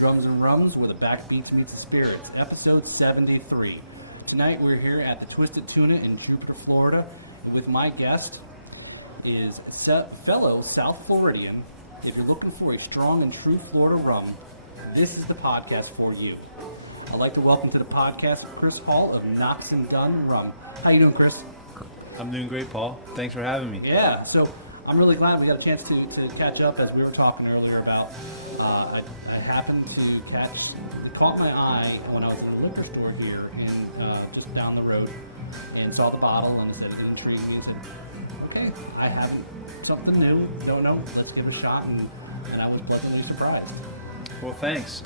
Drums and Rums, where the backbeats meets the spirits, episode 73. Tonight we're here at the Twisted Tuna in Jupiter, Florida, with my guest is fellow South Floridian. If you're looking for a strong and true Florida rum, this is the podcast for you. I'd like to welcome to the podcast Chris Hall of Noxx and Dunn Rum. How you doing, Chris? I'm doing great, Paul. Thanks for having me. Yeah, so I'm really glad we got a chance to catch up. As we were talking earlier about, I happened to it caught my eye when I was at the liquor store here and just down the road, and saw the bottle and said it intrigued me. And said, okay, I have something new. Don't know. Let's give it a shot, and I was pleasantly surprised. Well, thanks.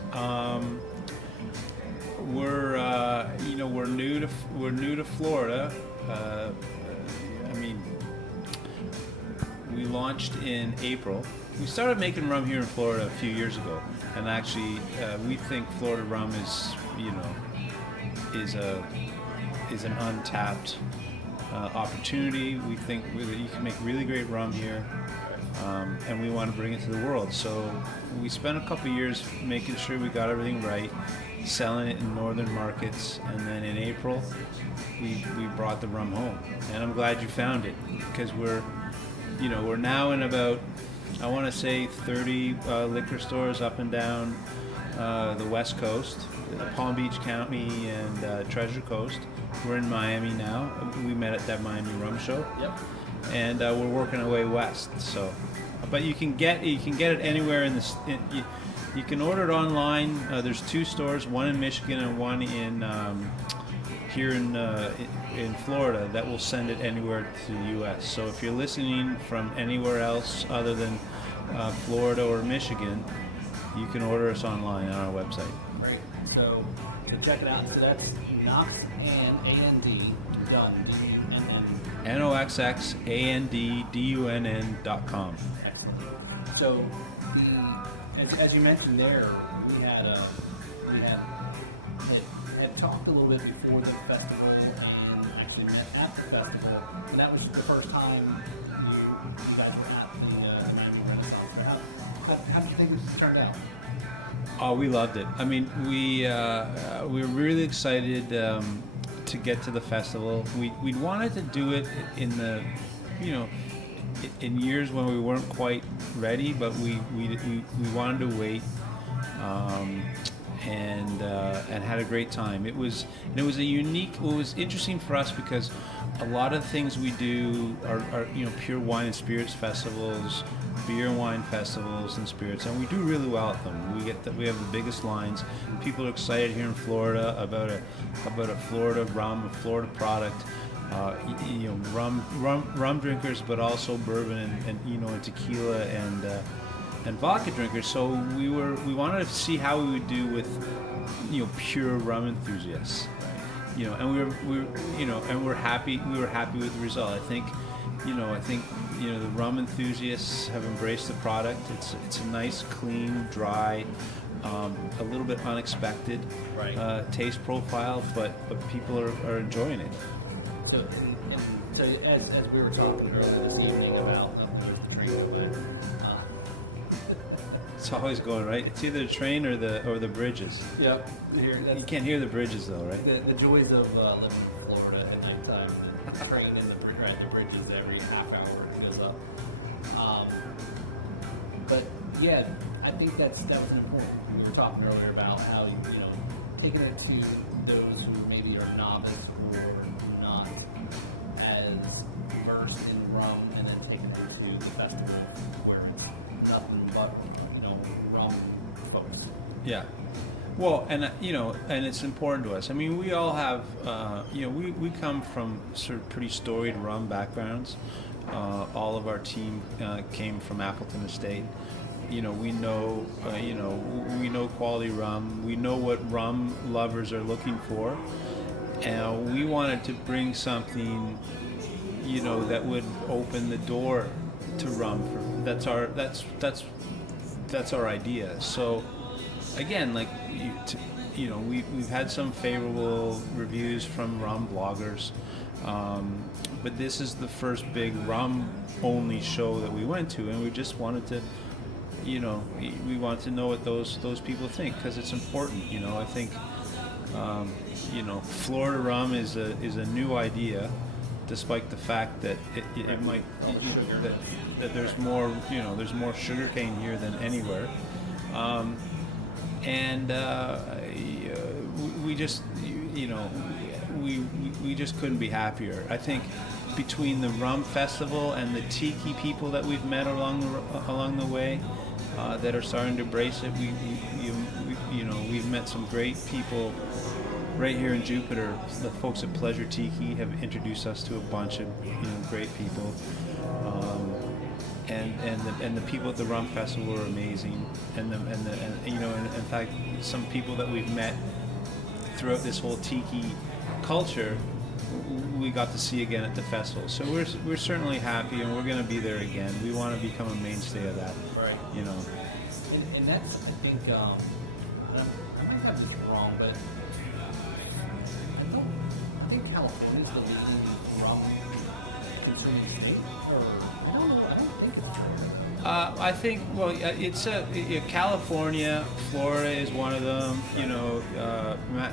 We're new to Florida. We launched in April. We started making rum here in Florida a few years ago, and actually, we think Florida rum is an untapped opportunity. We think you can make really great rum here, and we want to bring it to the world. So we spent a couple of years making sure we got everything right, selling it in northern markets, and then in April we brought the rum home. And I'm glad you found it, because we're now in about, I want to say, 30 liquor stores up and down the West Coast, Palm Beach County and Treasure Coast. We're in Miami now. We met at that Miami Rum Show. Yep. And we're working our way west. So, but you can get it anywhere in this. You can order it online. There's two stores, one in Michigan and one in here in Florida, that will send it anywhere to the U.S. So if you're listening from anywhere else other than Florida or Michigan, you can order us online on our website. Right. So check it out. So that's Noxx and A-N-D Dunn, D-U-N-N. NOXXANDDUNN.com. Excellent. So as you mentioned there, we had talked a little bit before the festival and actually met at the festival, and that was the first time you guys were at the Miami Renaissance Festival. How did you think this turned out? Oh, we loved it. I mean, we were really excited to get to the festival. We wanted to do it in the, in years when we weren't quite ready, but we wanted to wait. And had a great time. It was interesting for us because a lot of the things we do are pure wine and spirits festivals, beer and wine festivals and spirits, and we do really well at them. We have the biggest lines. People are excited here in Florida about a Florida rum, a Florida product. Rum drinkers, but also bourbon and tequila and vodka drinkers. So we wanted to see how we would do with pure rum enthusiasts, and we're happy. We were happy with the result. I think the rum enthusiasts have embraced the product. It's a nice, clean, dry, a little bit unexpected taste profile, but people are enjoying it. So as we were talking earlier this evening about the train, but it's always going, right? It's either the train or the bridges. Yep. You can't hear the bridges though, right? The joys of living in Florida at nighttime. The train and the bridges every half hour goes up. But yeah, I think that was important. We were talking earlier about how taking it to those who maybe are novice or not as immersed in rum, and then taking them to the festival where it's nothing but rum focus. Yeah. Well, and it's important to us. I mean, we all have, we come from sort of pretty storied rum backgrounds. All of our team came from Appleton Estates. We know quality rum. We know what rum lovers are looking for, and we wanted to bring something, that would open the door to rum. That's our idea. So, again, we've had some favorable reviews from rum bloggers, but this is the first big rum only show that we went to, and we just wanted to we want to know what those people think, because it's important. I think Florida rum is a new idea, despite the fact that it might that there's more sugarcane here than anywhere, and we just we just couldn't be happier. I think between the rum festival and the tiki people that we've met along the way that are starting to embrace it, we've met some great people right here in Jupiter. The folks at Pleasure Tiki have introduced us to a bunch of great people, and the people at the rum festival are amazing, and in fact some people that we've met throughout this whole tiki culture we got to see again at the festival. So we're certainly happy, and we're going to be there again. We want to become a mainstay of that. Right. And that's, I think, I might have this wrong, but I think California's the leading rum consuming state, or I don't know. I don't think it's true. I think, it's California, Florida is one of them.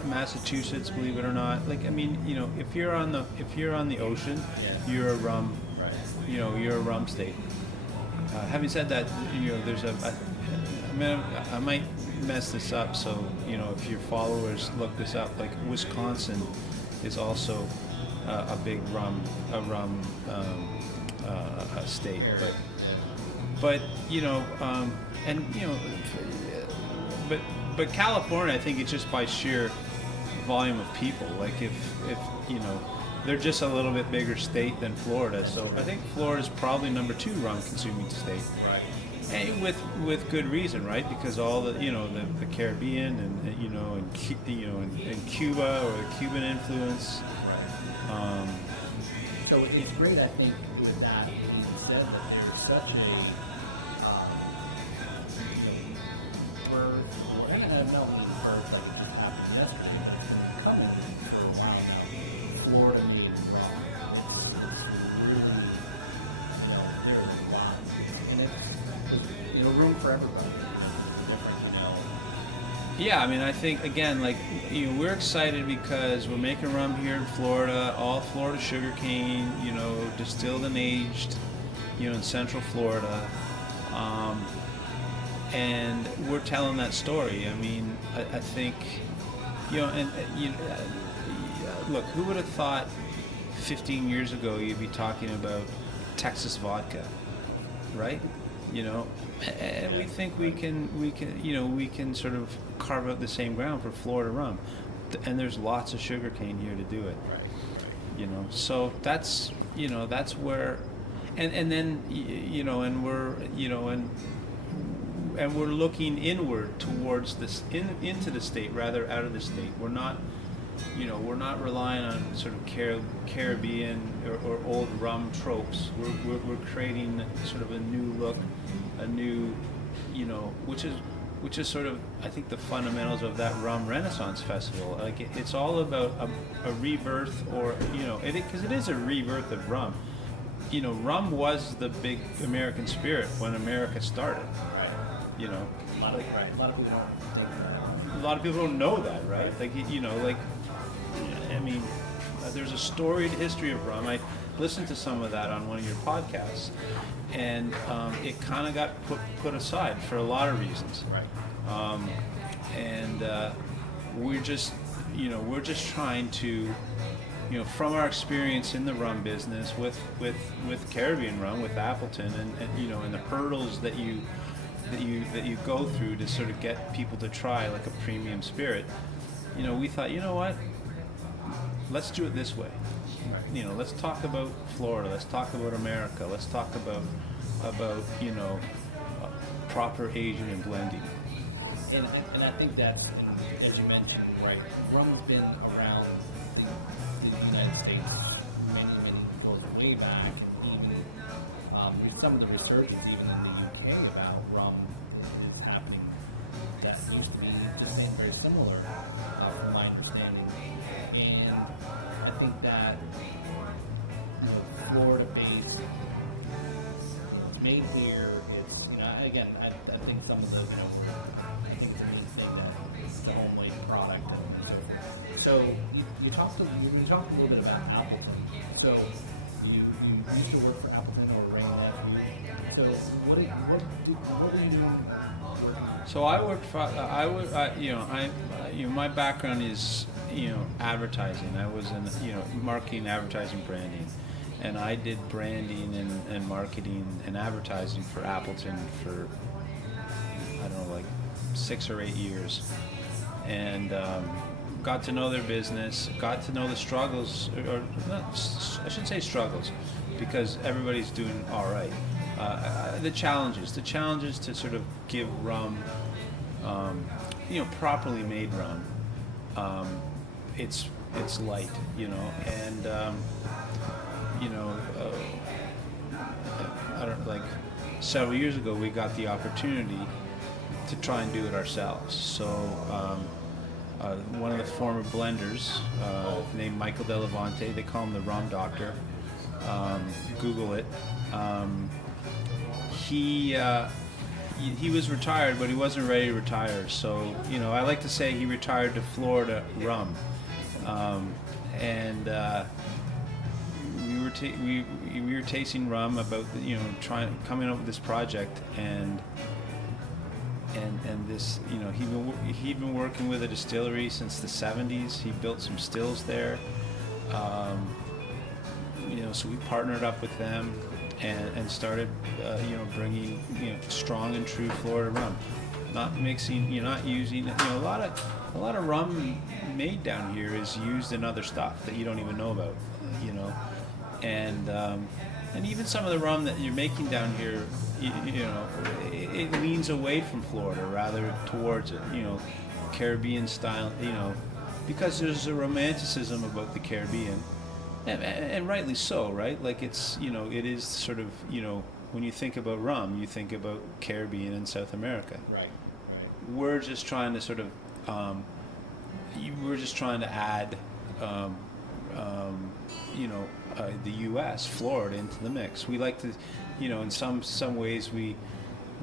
Massachusetts, believe it or not. If you're on the ocean, you're a rum. Right. You're a rum state. Having said that, there's I might mess this up. So if your followers look this up, like Wisconsin is also a big rum state, but California, I think it's just by sheer volume of people. Like if they're just a little bit bigger state than Florida, so I think Florida's probably number 2 rum consuming state. Right. And with good reason, right? Because all the the Caribbean and Cuba, or the Cuban influence. So it's great, I think, with that being said, that there's such a and I know these birds that just happened yesterday, but coming for a while now. Florida made rum. It's really, there's a lot, and it's room for everybody. Yeah, I think again, we're excited because we're making rum here in Florida, all Florida sugarcane, distilled and aged, in Central Florida. And we're telling that story. I think, look, who would have thought 15 years ago you'd be talking about Texas vodka, right? And we think we can sort of carve out the same ground for Florida rum, and there's lots of sugarcane here to do it. Right. So that's that's where, and then and we're and we're looking inward towards this into the state, rather out of the state. We're not relying on sort of Caribbean or old rum tropes. We're creating sort of a new look, a new, which is sort of, I think, the fundamentals of that Rum Renaissance Festival. It's all about a rebirth, or because it is a rebirth of rum. Rum was the big American spirit when America started. A lot of people don't know that, right? There's a storied history of rum. I listened to some of that on one of your podcasts, and it kind of got put aside for a lot of reasons. Right. We're just trying to, from our experience in the rum business with Caribbean rum, with Appleton, and the hurdles that you go through to sort of get people to try like a premium spirit, we thought, what, let's do it this way. Let's talk about Florida, let's talk about America, let's talk about proper aging and blending. And I think that's, as you mentioned, right, rum's been around in the United States many goes way back. Even some of the research is even in the UK about rum is happening that used to be very similar, from my understanding. And I think that Florida-based, made here, it's again, I think some of those things are interesting that it's a homemade product. So you talked a little bit about Appleton. So you used to work for Appleton or ran that. So what do you do? So I worked for my background is advertising. I was in marketing, advertising, branding, and I did branding and marketing and advertising for Appleton for I don't know, like 6 or 8 years, and got to know their business, got to know the struggles, or not, I shouldn't say struggles, because everybody's doing all right. The challenges to sort of give rum, properly made rum. It's light, and I don't like. Several years ago, we got the opportunity to try and do it ourselves. So one of the former blenders, named Michael Delavante, they call him the Rum Doctor. Google it. He was retired, but he wasn't ready to retire. So I like to say he retired to Florida rum, and we were tasting rum about coming up with this project, and this he'd been working with a distillery since the 70s. He built some stills there, so we partnered up with them. And started, bringing, strong and true Florida rum, not mixing, not using, a lot of rum made down here is used in other stuff that you don't even know about, and even some of the rum that you're making down here, it leans away from Florida rather towards it, Caribbean style, because there's a romanticism about the Caribbean. And rightly so, right? Like it's, it is sort of, when you think about rum, you think about Caribbean and South America. Right. We're just trying to sort of, we're just trying to add, the U.S., Florida into the mix. We like to, in some ways we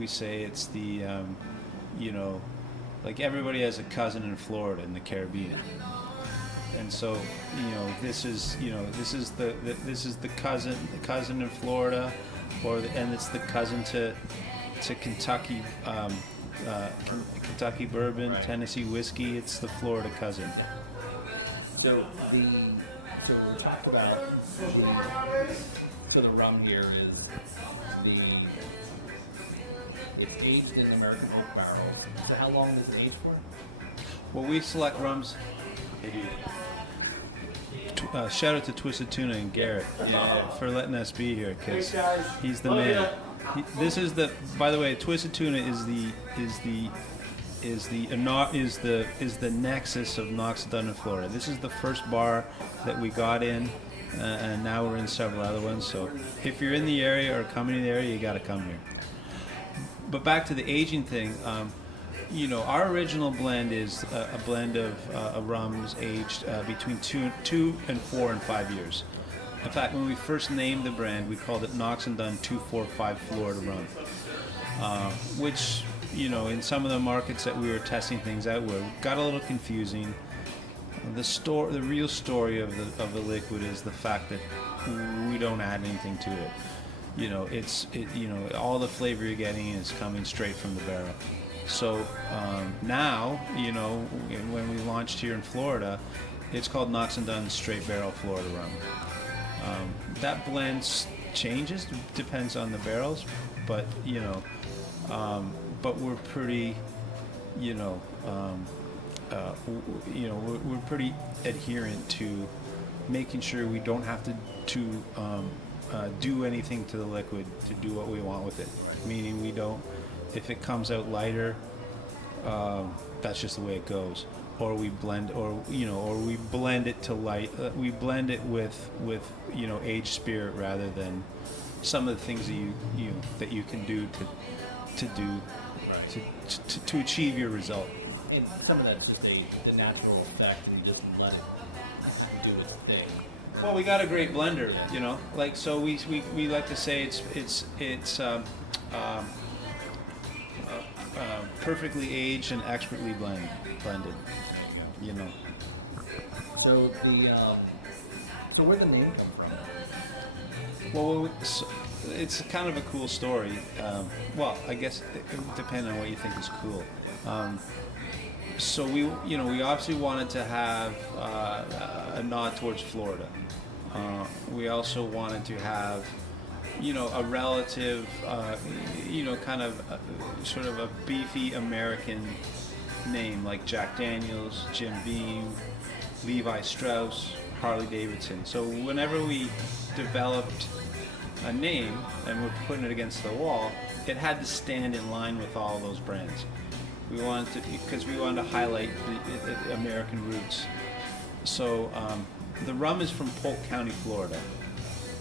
say it's the, like everybody has a cousin in Florida in the Caribbean. And so, this is the cousin in Florida, and it's the cousin to Kentucky, Kentucky bourbon, right. Tennessee whiskey. It's the Florida cousin. So we talked about the rum here is it's aged in American oak barrels. So how long does it age for? Well, we select rums. Shout out to Twisted Tuna and Garrett for letting us be here, because he's the man. This is the. By the way, Twisted Tuna is the nexus of Noxx and Dunn in Florida. This is the first bar that we got in, and now we're in several other ones. So if you're in the area or coming to the area, you got to come here. But back to the aging thing. Our original blend is a blend of rums aged between 2 and 4 and 5 years. In fact, when we first named the brand, we called it Noxx and Dunn 245 Florida Rum, which, in some of the markets that we were testing things out with, got a little confusing. The real story of the liquid is the fact that we don't add anything to it. All the flavor you're getting is coming straight from the barrel. So now, when we launched here in Florida, it's called Noxx and Dunn Straight Barrel Florida Rum. That blend changes, depends on the barrels, but but we're pretty, we're pretty adherent to making sure we don't have to do anything to the liquid to do what we want with it. Meaning we don't. If it comes out lighter, that's just the way it goes. Or we blend, or we blend it to light. We blend it with aged spirit rather than some of the things that you can do to achieve your result. And some of that's just the natural effect, and you just let it do its thing. Well, we got a great blender, so we like to say it's perfectly aged and expertly blended. You know. So so where'd the name come from? Well, it's kind of a cool story. Well, I guess it depends on what you think is cool. So we obviously wanted to have a nod towards Florida. We also wanted to have, a relative, kind of sort of a beefy American name like Jack Daniels, Jim Beam, Levi Strauss, Harley Davidson. So whenever we developed a name and we're putting it against the wall, it had to stand in line with all those brands. We wanted to, because we wanted to highlight the American roots. So the rum is from Polk County, Florida,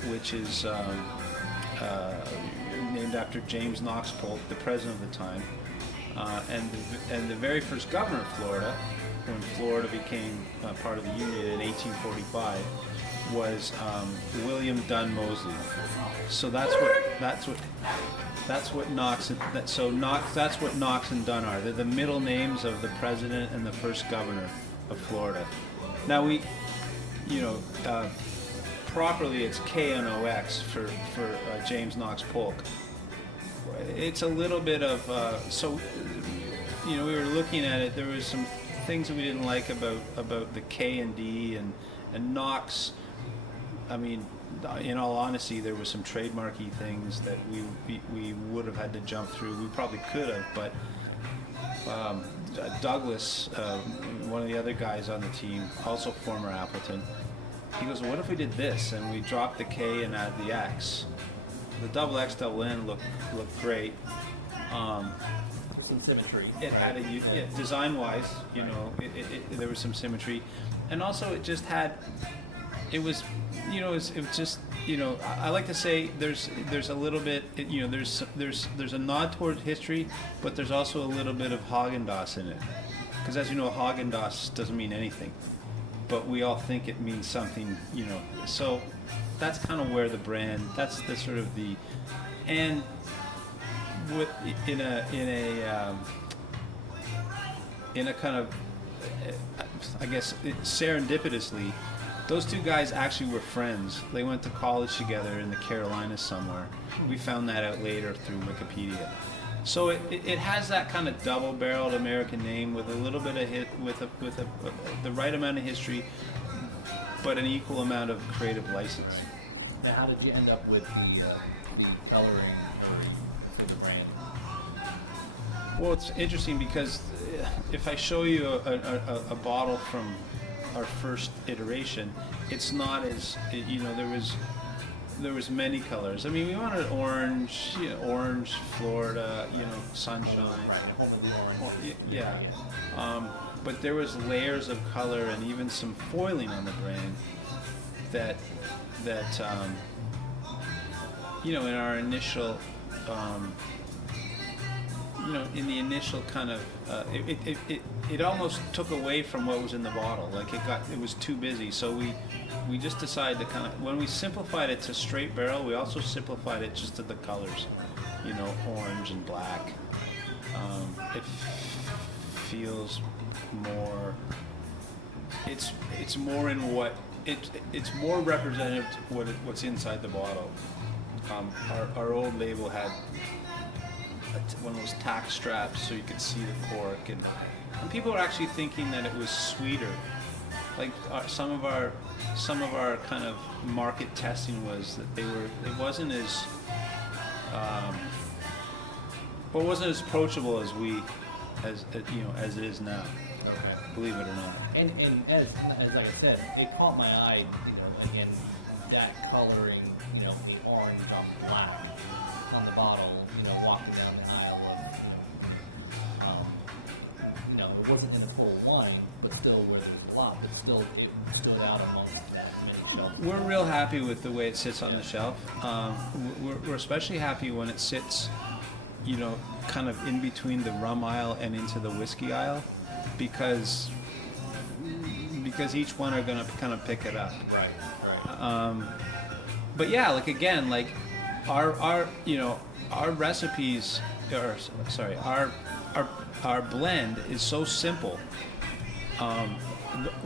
which is named after James Knox Polk, the president of the time, and the very first governor of Florida, when Florida became part of the Union in 1845, was William Dunn Mosley. So that's what Noxx and Dunn are. They're the middle names of the president and the first governor of Florida. Now properly it's KNOX for James Knox Polk. It's a little bit of we were looking at it. There was some things that we didn't like about the K and D and Knox. I mean, in all honesty, there was some trademarky things that we would have had to jump through. We probably could have, but Douglas, one of the other guys on the team, also former Appleton, he goes, "What if we did this?" And we dropped the K and add the X. The double X double N looked great. Some symmetry. It had design-wise, there was some symmetry, and also it just had. It was just, I like to say there's a little bit, there's a nod toward history, but there's also a little bit of Haagen-Dazs in it, because as you know, Haagen-Dazs doesn't mean anything, but we all think it means something, So that's kind of where the brand. That's the sort of the, and with in a kind of, I guess serendipitously. Those two guys actually were friends. They went to college together in the Carolinas somewhere. We found that out later through Wikipedia. So it has that kind of double-barreled American name with a little bit of the right amount of history, but an equal amount of creative license. Now, how did you end up with the coloring for the brand? Well, it's interesting because if I show you a bottle from our first iteration, it's not as, there was many colors. I mean, we wanted orange, orange, Florida, sunshine. Right, orange. Yeah. But there was layers of color and even some foiling on the brand that in our initial, in the initial kind of, it almost took away from what was in the bottle. Like it was too busy. So we just decided to kind of, when we simplified it to straight barrel, we also simplified it just to the colors, orange and black. It feels more, it's more in what, it's more representative to what's inside the bottle. Our old label had one of those tack straps so you could see the cork, and people were actually thinking that it was sweeter. Like some of our kind of market testing was that it wasn't as approachable as as it is now. Okay. Believe it or not. And as I said, it caught my eye. Again, that coloring, the orange on black on the bottle. Walking down the aisle of, it wasn't in a full wine, but still where there was a lot, but still it stood out amongst that many shelves. We're real happy with the way it sits on the shelf. We're especially happy when it sits, kind of in between the rum aisle and into the whiskey aisle, because each one are going to kind of pick it up. Right. But yeah, our recipes, our our blend is so simple.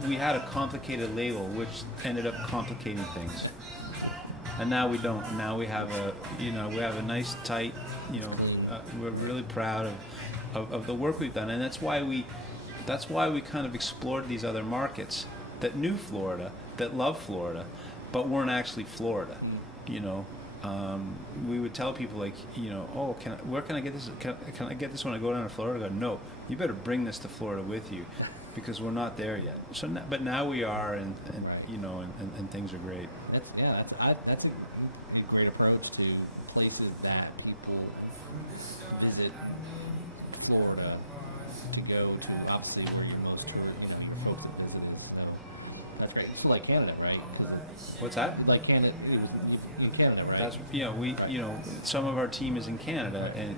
We had a complicated label, which ended up complicating things. And now we don't. Now we have a nice tight, we're really proud of the work we've done, and that's why we kind of explored these other markets that knew Florida, that love Florida, but weren't actually Florida. We would tell people like, oh, where can I get this? Can I get this when I go down to Florida? I go, no, you better bring this to Florida with you, because we're not there yet. So, but now we are, and things are great. That's a great approach to places that people visit Florida to go to. Obviously, where you're most folks that visit. So that's great. It's like Canada, right? What's that? Like Canada. In Canada, right? That's we some of our team is in Canada, and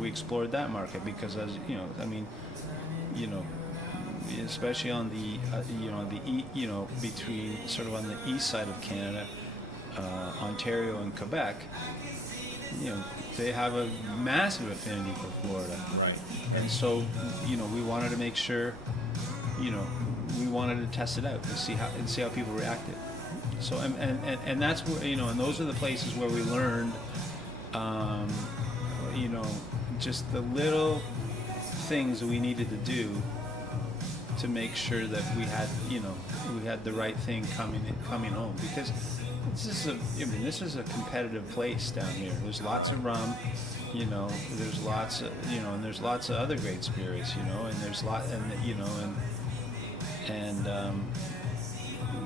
we explored that market because especially on the between sort of on the east side of Canada, Ontario and Quebec, they have a massive affinity for Florida, right? And so we wanted to make sure we wanted to test it out and see how people reacted. So and that's where and those are the places where we learned just the little things that we needed to do to make sure that we had the right thing coming home, because this is a competitive place down here. There's lots of rum, there's lots of and there's lots of other great spirits, and there's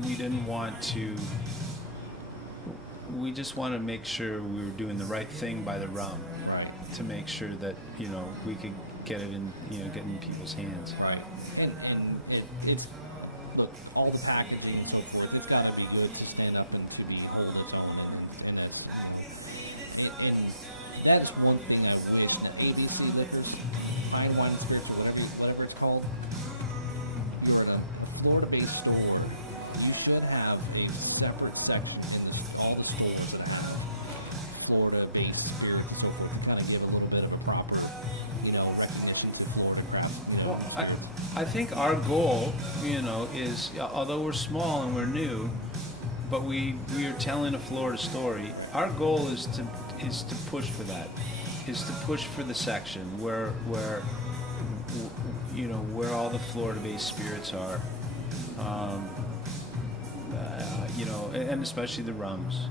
we didn't want to. We just wanted to make sure we were doing the right thing by the rum, right? To make sure that we could get it in get in people's hands. Right. And it's look, all the packaging and so forth. It's got to be good to stand up and to be hold its own. And that's one thing I wish that ABC Liquors, Fine Wine and Spirits, whatever it's called. If you are a Florida-based store, you should have a separate section in all the stores that have Florida-based spirits and so forth, to kind of give a little bit of a proper, recognition for Florida craft. Well, I think our goal, is, although we're small and we're new, but we are telling a Florida story. Our goal is to push for that, is to push for the section where all the Florida-based spirits are. And especially the rums,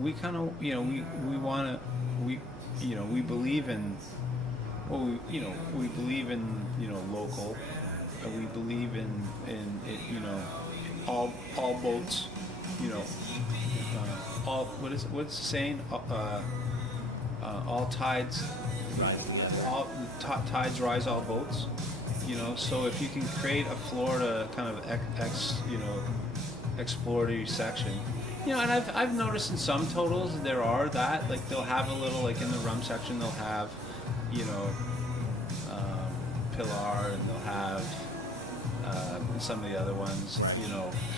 we kind of, we want to, we believe in, we believe in, local, we believe in all boats, all, what's the saying, all tides, all tides rise all boats. So if you can create a Florida kind of exploratory section, and I've noticed in some totals there are that, like they'll have a little, like in the rum section they'll have, Pilar, and they'll have some of the other ones,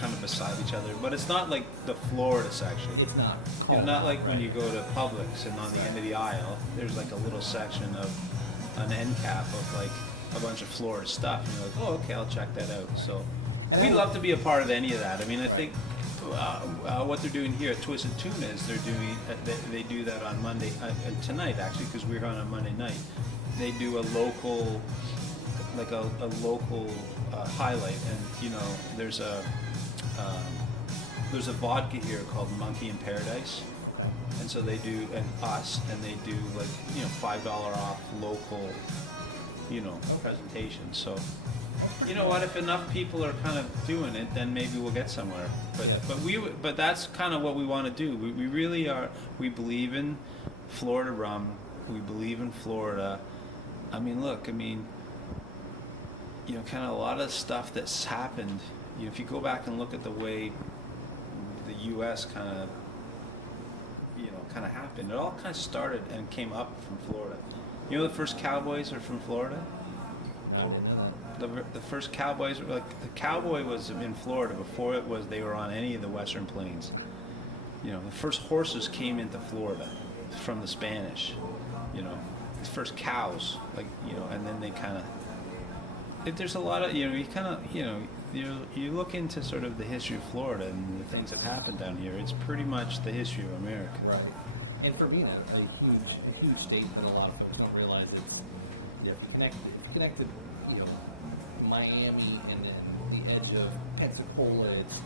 kind of beside each other. But it's not like the Florida section. It's not. Not like when you go to Publix and on the end of the aisle, there's like a little section of an end cap of like a bunch of Florida stuff, and you're like, oh, okay, I'll check that out. So we'd love to be a part of any of that. I mean, I think what they're doing here at Twisted Tuna is they do that on Monday, tonight actually, because we're on a Monday night. They do a local, like a local highlight, and there's a vodka here called Monkey in Paradise, and so they do and they do like $5 off local presentation. So what, if enough people are kind of doing it, then maybe we'll get somewhere. But that's kind of what we want to do. We really are. We believe in Florida rum. We believe in Florida. I mean, look. I mean, kind of a lot of stuff that's happened. If you go back and look at the way the U.S. kind of happened, it all kind of started and came up from Florida. The first cowboys are from Florida. I didn't know that. The first cowboys were like, the cowboy was in Florida before they were on any of the Western Plains. The first horses came into Florida from the Spanish, you know, the first cows, like, you know, and then they kind of. There's a lot of, you know, you kind of, you know, you look into sort of the history of Florida and the things that happened down here. It's pretty much the history of America. Right. And for me, that's a huge state that a lot of folks don't realize is, you know, connected, you know, Miami and then the edge of Pensacola, it's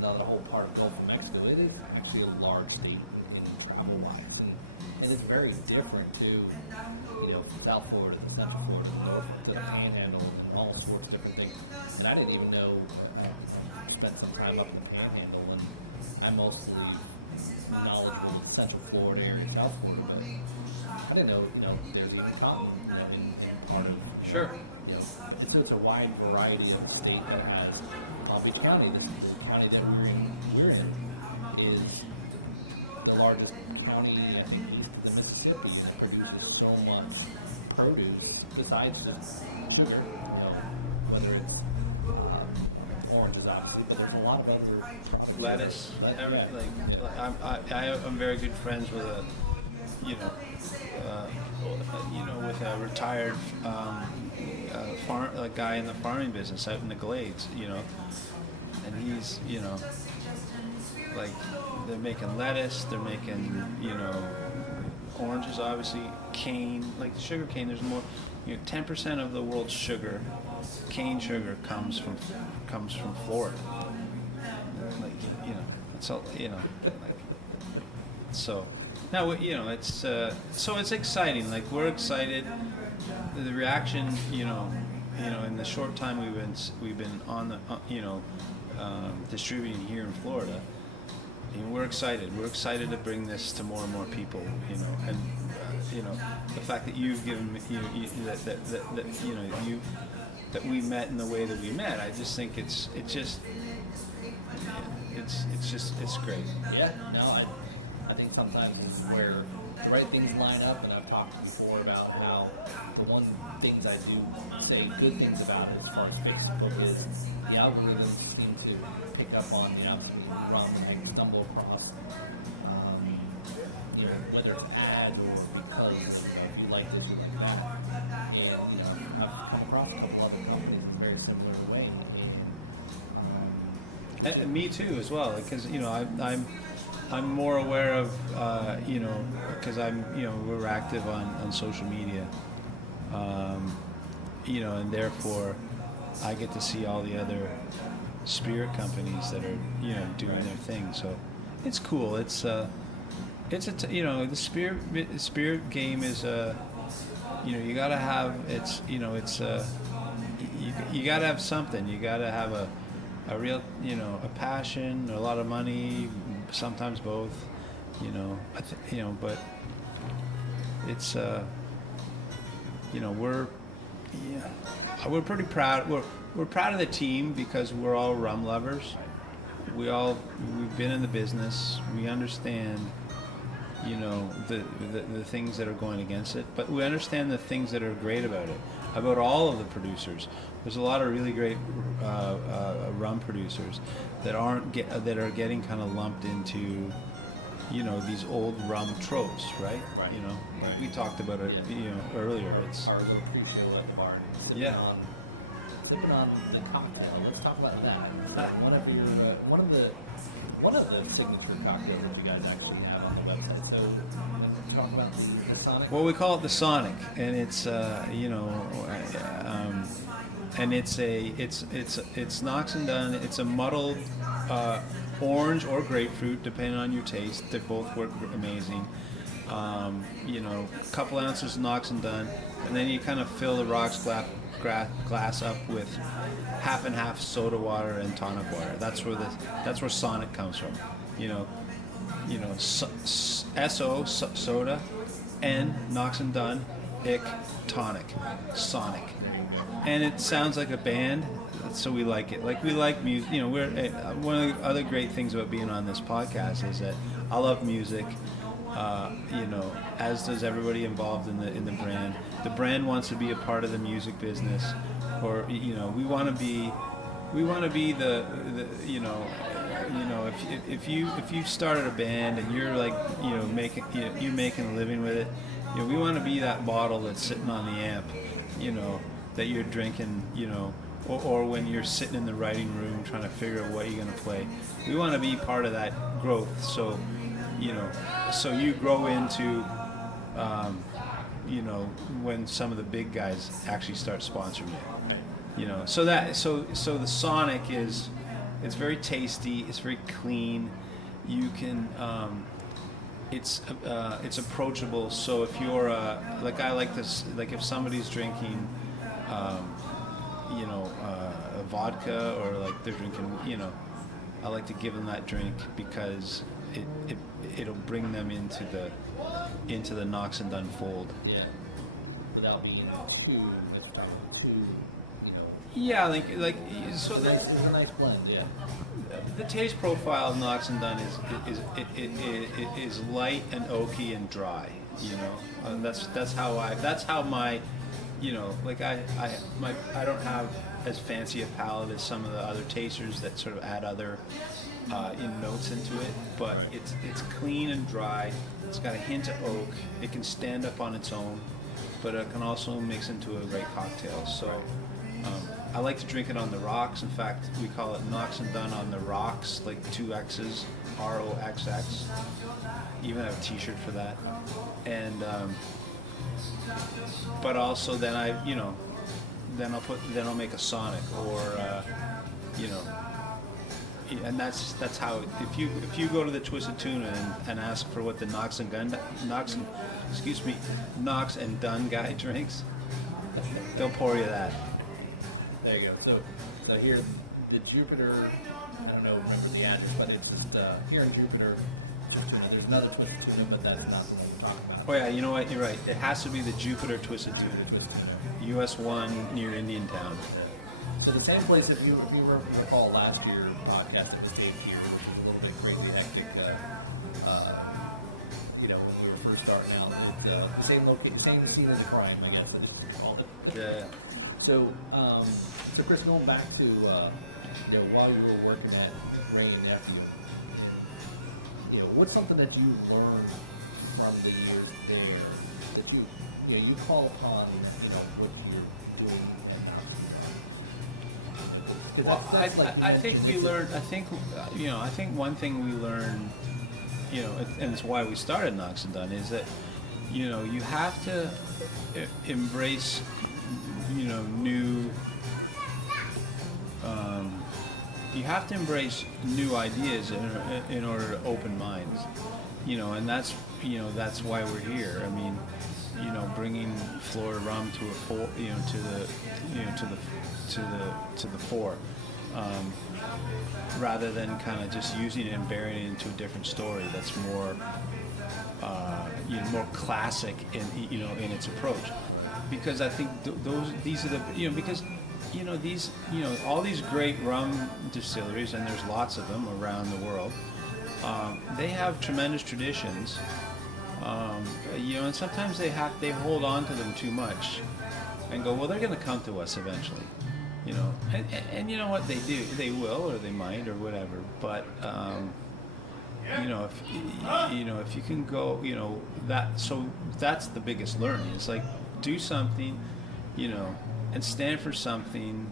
the whole part of Gulf of Mexico. It is actually a large state in travel-wise. And it's very different to, you know, South Florida, Central Florida, North to the Panhandle, and all sorts of different things. And I didn't even know, I spent some time up in the Panhandle, and I'm mostly knowledgeable in Central Florida area, South Florida, but I didn't know, you know, there's even cotton in part of, Sure. you know, and so it's a wide variety of state that has Palm Beach County. This is the county that we're in is the largest county, I think, east of the Mississippi. It produces so much produce besides just sugar, you know, whether it's oranges, obviously, but there's a lot of other Lettuce, I'm very good friends with a, you know, with a retired a guy in the farming business out in the Glades, you know, and he's, you know, like they're making lettuce, they're making, you know, oranges, obviously, cane, like sugar cane. There's more, you know, 10% of the world's sugar, cane sugar, comes from Florida. Like, you know, it's all, you know, like, so now, you know, it's so it's exciting. Like, we're excited. The reaction, you know, in the short time we've been on the, you know, distributing here in Florida. And we're excited. We're excited to bring this to more and more people, you know, and you know, the fact that you've given me, that we met in the way that we met. I just think it's great. Yeah, no, I think sometimes it's where the right things line up, and I've talked before about how the one things I do say good things about it as far as Facebook is the algorithms seem to pick up on the rum and stumble across, you know, whether it's ads or because you like this or like that. And you know, I've come across a couple other companies in very similar way. And me too, as well, because you know, I'm more aware of, you know, because we're active on social media, you know, and therefore I get to see all the other spirit companies that are, you know, doing their thing. So it's cool. You know, the spirit game is you know, you gotta have, you gotta have something. You gotta have a real, you know, a passion, a lot of money, sometimes both, you know. You know, but it's you know, we're pretty proud. We're proud of the team because we're all rum lovers. We've been in the business. We understand, you know, the things that are going against it, but we understand the things that are great about it, about all of the producers. There's a lot of really great rum producers that are getting kind of lumped into, you know, these old rum tropes, right? You know, like we talked about it, you know, earlier. It's our little pre-show at the bar. Sipping on the cocktail. Let's talk about that. One of the signature cocktails that you guys actually have on the website. So talk about the Sonic. Well, we call it the Sonic, and it's you know, and it's Noxx and Dunn. It's a muddled orange or grapefruit, depending on your taste. They both work amazing. You know, a couple ounces of Noxx and Dunn, and then you kind of fill the rocks glass up with half and half soda water and tonic water. That's where Sonic comes from. You know, SO soda, N Noxx and Dunn, IC tonic, Sonic, and it sounds like a band. So we like it. Like, we like music. You know, we're one of the other great things about being on this podcast is that I love music. You know, as does everybody involved in the brand. The brand wants to be a part of the music business, or you know, we want to be we want to be the if you started a band and you're like making you're making a living with it, we want to be that bottle that's sitting on the amp, that you're drinking, or when you're sitting in the writing room trying to figure out what you're going to play. We want to be part of that growth. So so you grow into when some of the big guys actually start sponsoring you. So the Sonic it's very tasty, it's very clean. You can it's approachable. So if you're I like this, like if somebody's drinking a vodka, or like they're drinking, I like to give them that drink because it'll bring them into the Noxx and Dunn fold. Yeah. Without being too. Yeah, so it's a nice blend. Yeah. The taste profile of Noxx and Dunn is light and oaky and dry. And that's how my I don't have as fancy a palate as some of the other tasters that sort of add other notes into it, but it's clean and dry. It's got a hint of oak. It can stand up on its own, but it can also mix into a great cocktail. So I like to drink it on the rocks. In fact, we call it Noxx and Dunn on the rocks, like 2 X's, ROXX. Even have a T-shirt for that. And but also then I'll make a Sonic, or and that's how if you go to the Twisted Tuna and ask for what the Noxx and Dunn guy drinks, they'll pour you that. There you go. So here, the Jupiter, I don't know, remember the address, but it's just here in Jupiter. There's another Twisted Tuna, but that's not the one we're talking about. Oh yeah, you know what? You're right. It has to be the Jupiter Twisted Tuna. US 1 near Indiantown. So the same place, if you recall last year podcast that we stayed here, which was a little bit crazy hectic, when we were first starting out. It's the same location, same scene of the crime, I guess, is what you called it. Yeah. So Chris, going back to while you were working at Rain Nephew, what's something that you learned from the years there that you call upon what you're doing now? Well, I think we learned. I think one thing we learned, and it's why we started Noxx and Dunn, is that you have to embrace new. You have to embrace new ideas in order to open minds, and that's why we're here. I mean, bringing Florida rum to the fore, rather than kind of just using it and burying it into a different story that's more more classic in its approach. Because I think these are the because all these great rum distilleries, and there's lots of them around the world. They have tremendous traditions, and sometimes they hold on to them too much, and go, well, they're going to come to us eventually, and you know what they do? They will, or they might, or whatever. But if you can go, that's the biggest learning. It's like, do something, and stand for something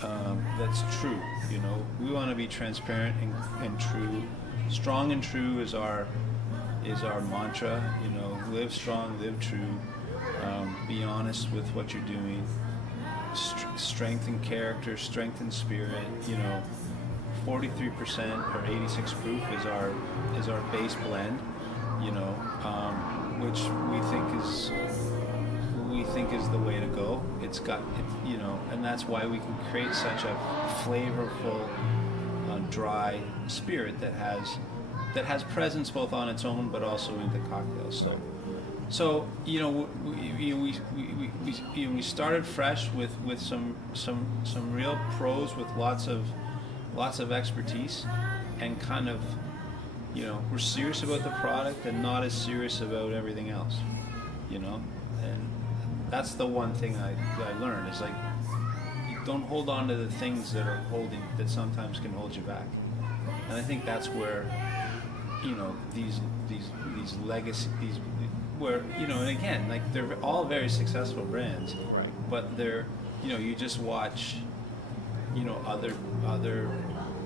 that's true. We want to be transparent and true. Strong and true is our mantra. Live strong, live true. Be honest with what you're doing. Strength in character, strength in spirit. 43% or 86 proof is our base blend. Which we think is the way to go. It's got and that's why we can create such a flavorful, dry spirit that has presence both on its own but also in the cocktails. So we started fresh with some real pros with lots of expertise, and kind of we're serious about the product and not as serious about everything else, and that's the one thing I learned is like, don't hold on to the things that sometimes can hold you back. And I think that's where, these legacy, where, and again, like, they're all very successful brands, Right. but they're, you just watch,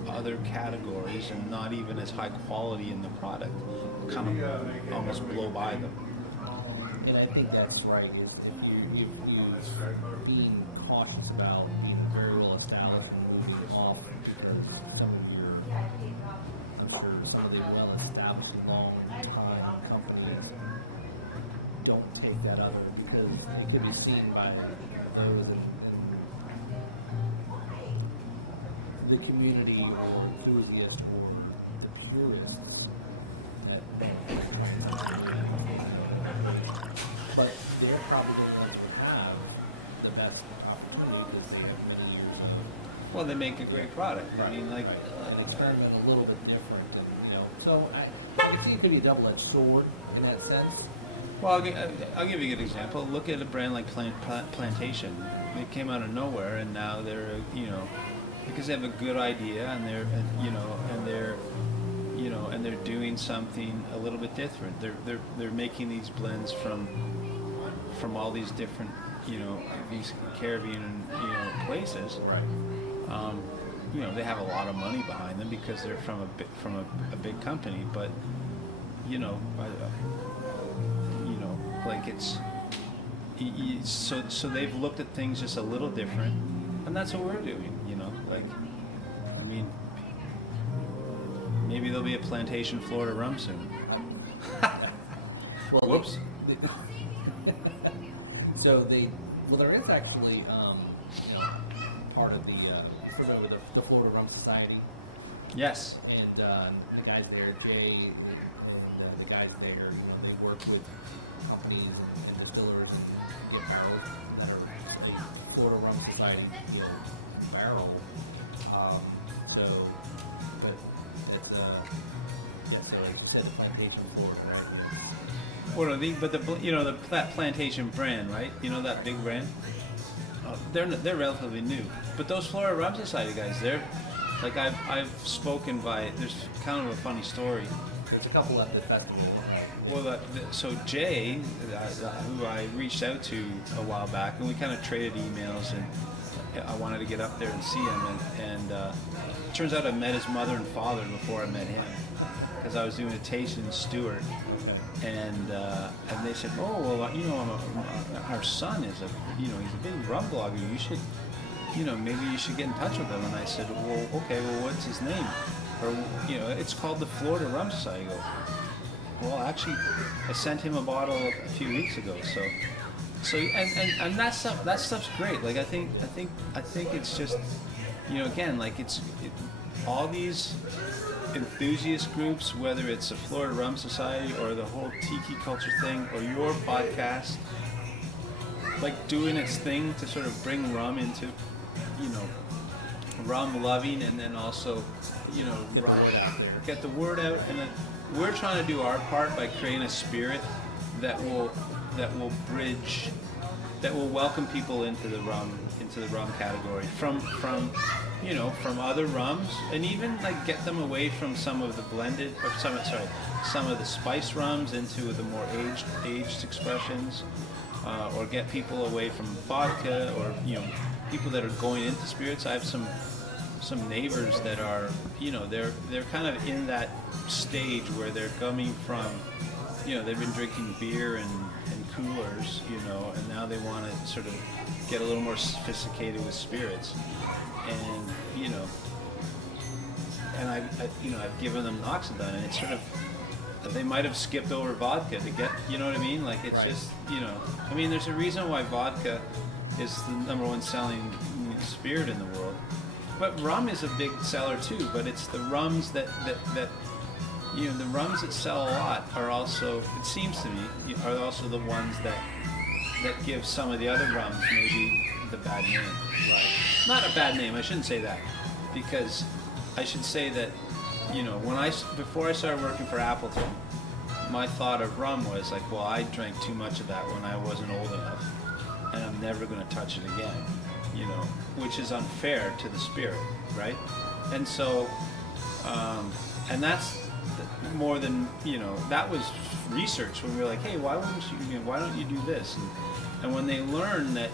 other categories, and not even as high quality in the product, kind of almost blow by them. And I think that's right. Is if you being cautious about being very well established and moving off some of the well established long time companies, don't take that other, because it can be seen by those that the community or enthusiast or the purist but they're probably the ones who have the best opportunity because they have many years of. Well, they make a great product. I mean, like, And it's kind of a little bit different, so it seems to be a double-edged sword in that sense. well, I'll give you a good example. Look at a brand like Plantation. They came out of nowhere, and now they're, because they have a good idea, and they're doing something a little bit different. They're making these blends from all these different, these Caribbean, places. Right. They have a lot of money behind them because they're from a big company, but like it's so they've looked at things just a little different, and that's what we're doing. Like, I mean, maybe there'll be a Plantation Florida rum soon. Well, Whoops. So there is actually, part of the Florida Rum Society, Yes. and the guys there, Jay, and the guys there, they work with companies and distillers and get barrels that are the Florida Rum Society barrel. But it's so like you said, the Plantation Florida, right? Well, that Plantation brand, right? That big brand. They're relatively new, but those Florida Rum Society guys, they're like I've spoken by. There's kind of a funny story. There's a couple at the festival. Well, so Jay, who I reached out to a while back, and we kind of traded emails, and I wanted to get up there and see him, and it turns out I met his mother and father before I met him, because I was doing a tasting in Stewart, and they said, oh well, our son is he's a big rum blogger. You should, maybe you should get in touch with him. And I said, well, okay, well, what's his name? Or it's called the Florida Rum Society. I go, well, actually, I sent him a bottle a few weeks ago. So and that stuff's great. Like I think it's just, again, like all these enthusiast groups, whether it's a Florida Rum Society or the whole tiki culture thing or your podcast, like doing its thing to sort of bring rum into, rum loving, and then also, get the word out, and then we're trying to do our part by creating a spirit that will bridge, that will welcome people into the rum category from other rums, and even like get them away from some of the blended, or some of the spice rums into the more aged expressions, or get people away from vodka, or people that are going into spirits. I have some neighbors that are, they're kind of in that stage where they're coming from, they've been drinking beer and coolers, and now they want to sort of get a little more sophisticated with spirits, and I've given them Noxx and Dunn, and it's sort of, they might have skipped over vodka to get, what I mean? Like it's Right. just, I mean, there's a reason why vodka is the #1 selling spirit in the world, but rum is a big seller too. But it's the rums that the rums that sell a lot are also, it seems to me, are also the ones that give some of the other rums maybe the bad name. Right. Not a bad name, I shouldn't say that, because I should say that, before I started working for Appleton, my thought of rum was like, well, I drank too much of that when I wasn't old enough, and I'm never going to touch it again. you know, which is unfair to the spirit, right? And so, and that's more than, you know, that was research when we were like, hey, why don't you do this? And when they learn that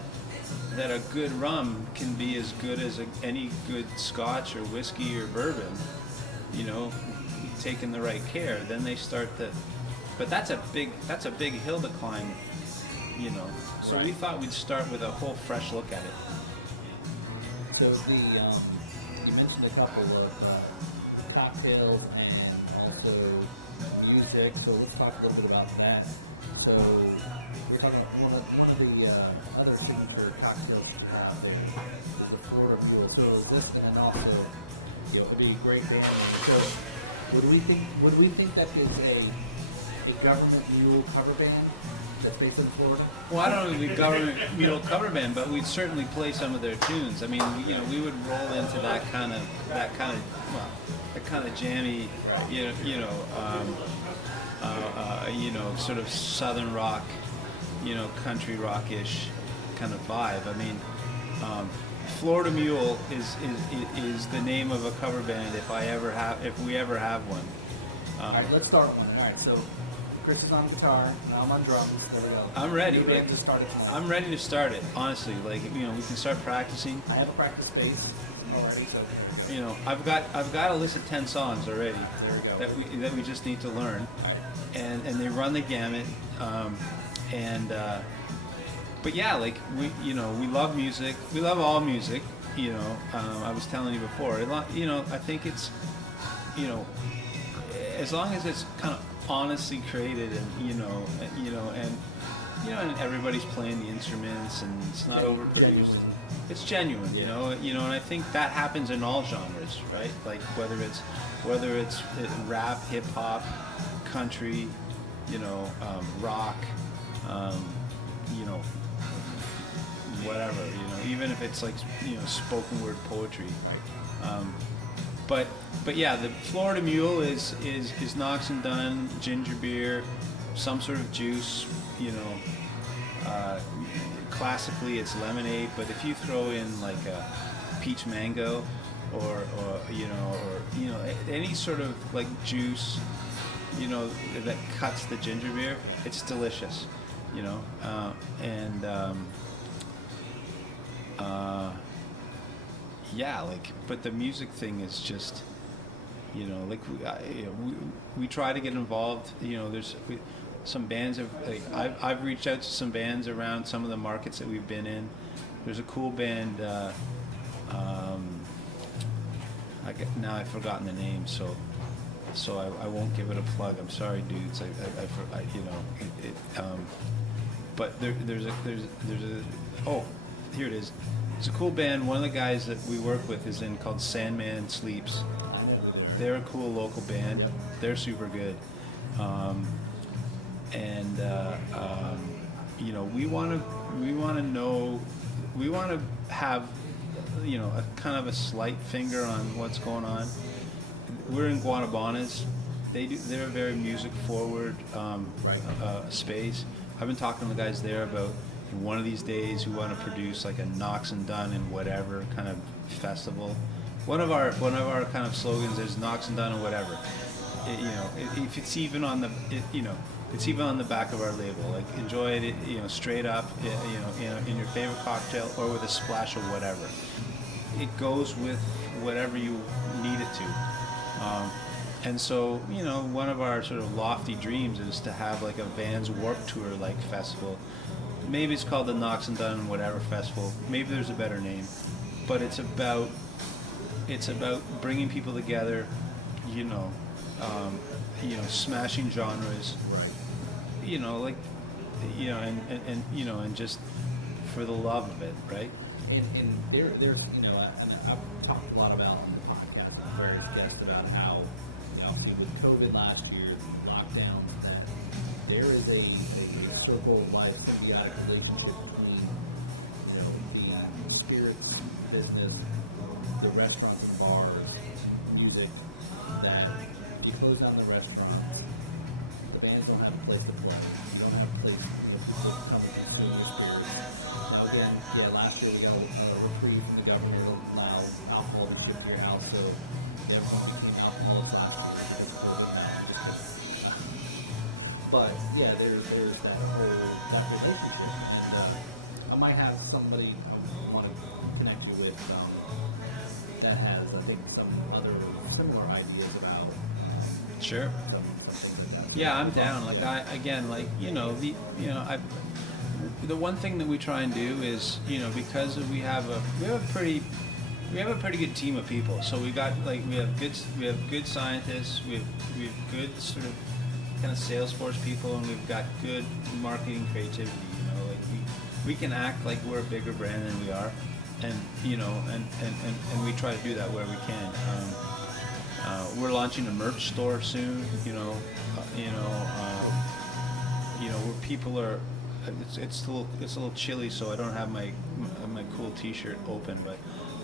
a good rum can be as good as any good scotch or whiskey or bourbon, you know, taking the right care, then they start to, but that's a big hill to climb, you know. So we thought we'd start with a whole fresh look at it. So you mentioned a couple of cocktails and also music. So let's talk a little bit about that. So we're talking about one of the other signature cocktails out there is the Florida Mule. So this and also, you know, it'd be a great band. So would we think that is a government mule cover band that's based in Florida? Well, I don't know if we'd government mule cover band, but we'd certainly play some of their tunes. I mean, we would roll into that kind of jammy, sort of southern rock, you know, country rockish kind of vibe. I mean, Florida Mule is the name of a cover band if we ever have one. All right, let's start one. All right, so Chris is on guitar, I'm on drums. There we go. I'm ready. Maybe I can start it. I'm ready to start it. Honestly, like, you know, we can start practicing. I have a practice space already, so you know, I've got a list of 10 songs already. There we go. That we just need to learn, and they run the gamut. But yeah, like we love music. We love all music. You know, I was telling you before. You know, I think it's, you know, as long as it's kind of honestly created, and and everybody's playing the instruments, and it's not overproduced. It's genuine, you know, and I think that happens in all genres, right? Like whether it's rap, hip hop, country, you know, rock, you know, whatever, you know, even if it's like, you know, spoken word poetry. But yeah, the Florida Mule is Noxx and Dunn, ginger beer, some sort of juice, you know. Classically, it's lemonade, but if you throw in like a peach mango, or any sort of like juice, you know, that cuts the ginger beer, it's delicious, you know. Yeah, like, but the music thing is just, you know, like we try to get involved. You know, there's some bands have, like, I've reached out to some bands around some of the markets that we've been in. There's a cool band. Now I've forgotten the name, so I won't give it a plug. I'm sorry, dudes. But there's a oh, here it is. It's a cool band. One of the guys that we work with is in called Sandman Sleeps. They're a cool local band. They're super good. You know, we want to have, you know, a kind of a slight finger on what's going on. We're in Guanabanas. They're a very music forward space. I've been talking to the guys there about, one of these days we want to produce like a Noxx and Dunn and whatever kind of festival. One of our kind of slogans is Noxx and Dunn and whatever. You know, if it's even on the, it's even on the back of our label. Like, enjoy it, you know, straight up, you know, in your favorite cocktail or with a splash of whatever. It goes with whatever you need it to. And so, you know, one of our sort of lofty dreams is to have like a Vans Warped Tour like festival. Maybe it's called the Noxx and Dunn whatever festival. Maybe there's a better name, but it's about bringing people together, you know, smashing genres, right? You know, like, you know, and you know, and just for the love of it, right? And there's, you know, and I've talked a lot about on the podcast and various guests about how, you know, with COVID last year, lockdown, that there is a circle of life, symbiotic relationship between, you know, the spirits business, the restaurants and bars, music, that you close down the restaurant, the bands don't have a place to play. You don't have a place, you know, people come and consume your spirits. Now again, last year we got a reprieve from the government will allow alcohol to ship to your house, so everyone became alcohol aside. But yeah, there's that relationship, and I might have somebody I want to connect you with that has, I think, some other similar ideas about. Sure. Yeah, I'm down. Like the one thing that we try and do is, because we have a pretty good team of people. So we have good scientists, we have good sort of kind of Salesforce people, and we've got good marketing creativity. We can act like we're a bigger brand than we are, and and we try to do that where we can. We're launching a merch store soon. Where people are. It's a little chilly, so I don't have my cool T-shirt open. But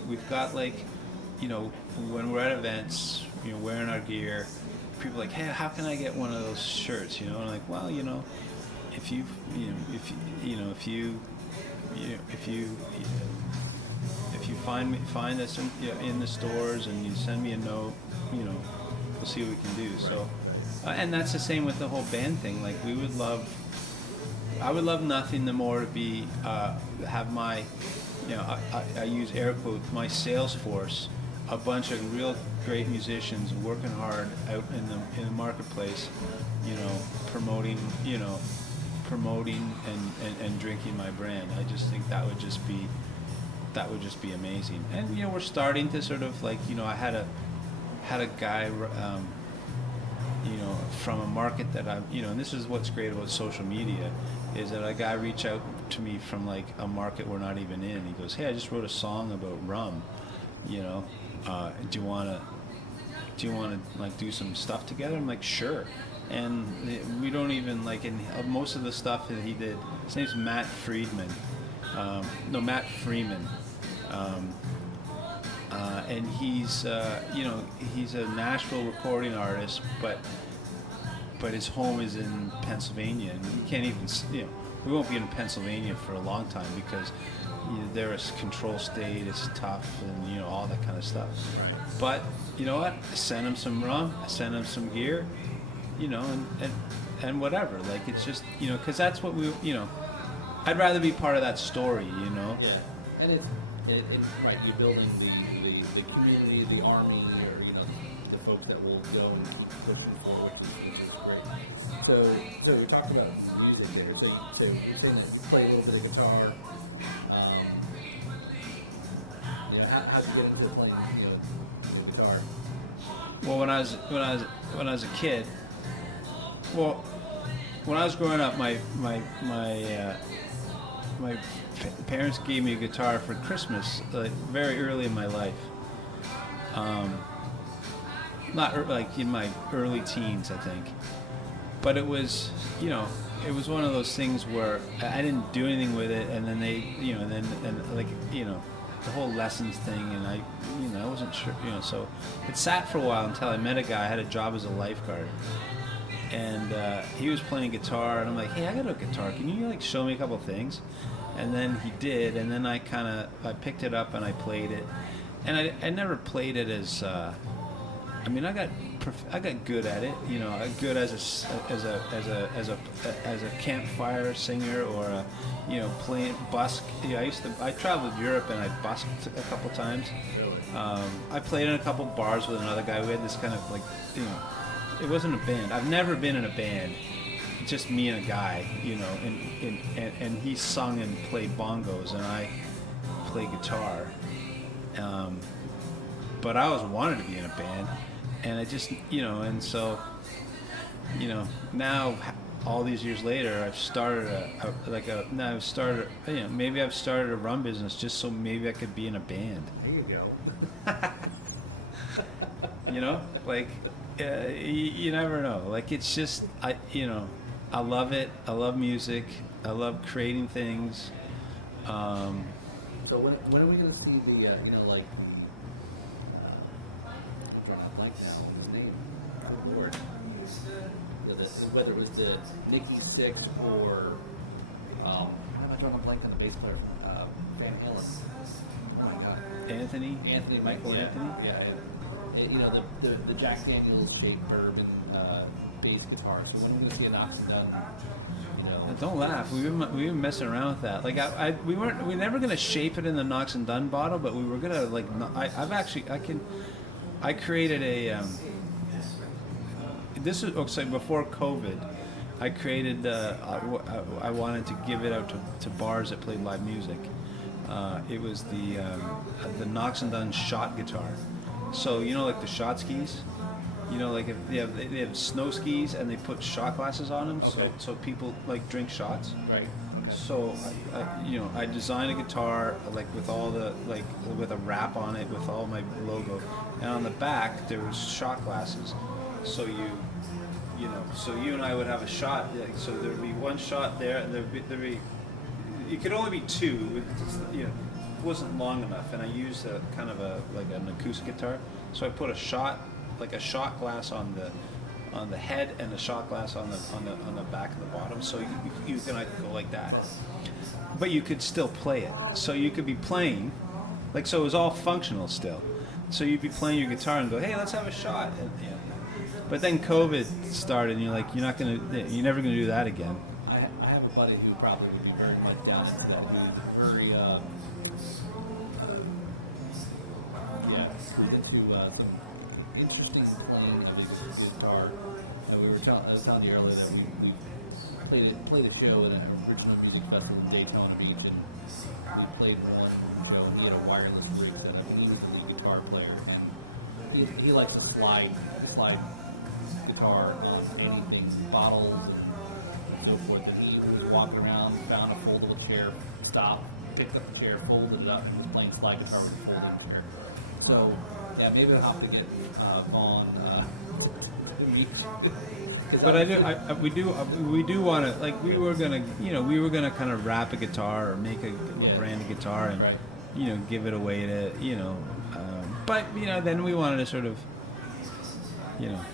we've got when we're at events, wearing our gear, people are like, hey, how can I get one of those shirts? And I'm like, well, if you find us in the stores and you send me a note, we'll see what we can do. So, and that's the same with the whole band thing. Like I would love nothing more to be have my, I use air quotes, my sales force, a bunch of real great musicians working hard out in the marketplace, promoting and drinking my brand. I just think that would just be amazing. And we're starting to sort of I had a guy from a market that I and this is what's great about social media, is that a guy reached out to me from a market we're not even in. He goes, hey, I just wrote a song about rum, do you want to do some stuff together? I'm like, sure. And we don't even in most of the stuff that he did, his name's Matt Freeman, and he's he's a Nashville recording artist, but his home is in Pennsylvania, and you can't even we won't be in Pennsylvania for a long time because they're a control state, it's tough, and all that kind of stuff. But you know what? I sent him some rum, I sent him some gear, and whatever. It's just because that's what we I'd rather be part of that story, Yeah, and it's right. You're building the community, the army, or the folks that will go and keep pushing forward, which is great. So you're talking about music there. So you're saying that you play a little bit of guitar. How'd you get into playing guitar? Well, when I was a kid, when I was growing up, my parents gave me a guitar for Christmas, very early in my life. Not in my early teens, I think. But it was, it was one of those things where I didn't do anything with it, and then they, the whole lessons thing, and I wasn't sure, so it sat for a while until I met a guy. I had a job as a lifeguard, and he was playing guitar, and I'm like, hey, I got a guitar. Can you show me a couple things? And then he did, and then I picked it up and I played it, and I never played it as, I got good at it, good as a campfire singer, or playing busk. I traveled Europe and I busked a couple times. I played in a couple bars with another guy. We had this kind of it wasn't a band. I've never been in a band. Just me and a guy, and he sung and played bongos, and I played guitar. But I always wanted to be in a band, and I just, and so, now all these years later, I've started maybe I've started a rum business just so maybe I could be in a band. There you go. You never know. It's just I love it. I love music. I love creating things. So when are we going to see the I'm drawing a blank now on his name. Good Lord. Whether it was the Nikki Sixx or how do I drawn a blank on the bass player from Van Halen. Oh my God. Anthony, Michael yeah. Anthony. Yeah, you know the Jack Daniels shaped bourbon bass guitar. So when we see a Noxx and Dunn, you know. Don't laugh. We were messing around with that. Like we were never gonna shape it in the Noxx and Dunn bottle, but we were gonna like. I created a. This is before COVID. I created. I wanted to give it out to bars that played live music. It was the Noxx and Dunn shot guitar. So you know, like the shot skis. You know, like if they have snow skis and they put shot glasses on them, Okay. so people like drink shots. Right. So I designed a guitar like with all with a wrap on it with all my logo, and on the back there was shot glasses. So you and I would have a shot. So there'd be one shot there, and there'd be it could only be two. It wasn't long enough, and I used a kind of an acoustic guitar. So I put a shot glass on the head and a shot glass on the back of the bottom. So you can go like that, but you could still play it. So you could be playing, so it was all functional still. So you'd be playing your guitar and go, hey, let's have a shot. And, but then COVID started, and you're like, you're never gonna do that again. I have a buddy who probably would be very much down into that. Very into some interesting playing of his guitar. I was telling you earlier that we played a show at an original music festival in Daytona Beach, and we played one show, and he had a wireless rig set up. He was the lead guitar player, and he likes to slide guitar on anything, bottles and so forth. And he was walking around, found a foldable chair, stopped, picked up the chair, folded it up, and was playing slide guitar with a folded chair. So, yeah, maybe I'll have to get on meet. But we do want to, like, we were gonna kind of wrap a guitar or make a brand of guitar and right. Give it away to but then we wanted to sort of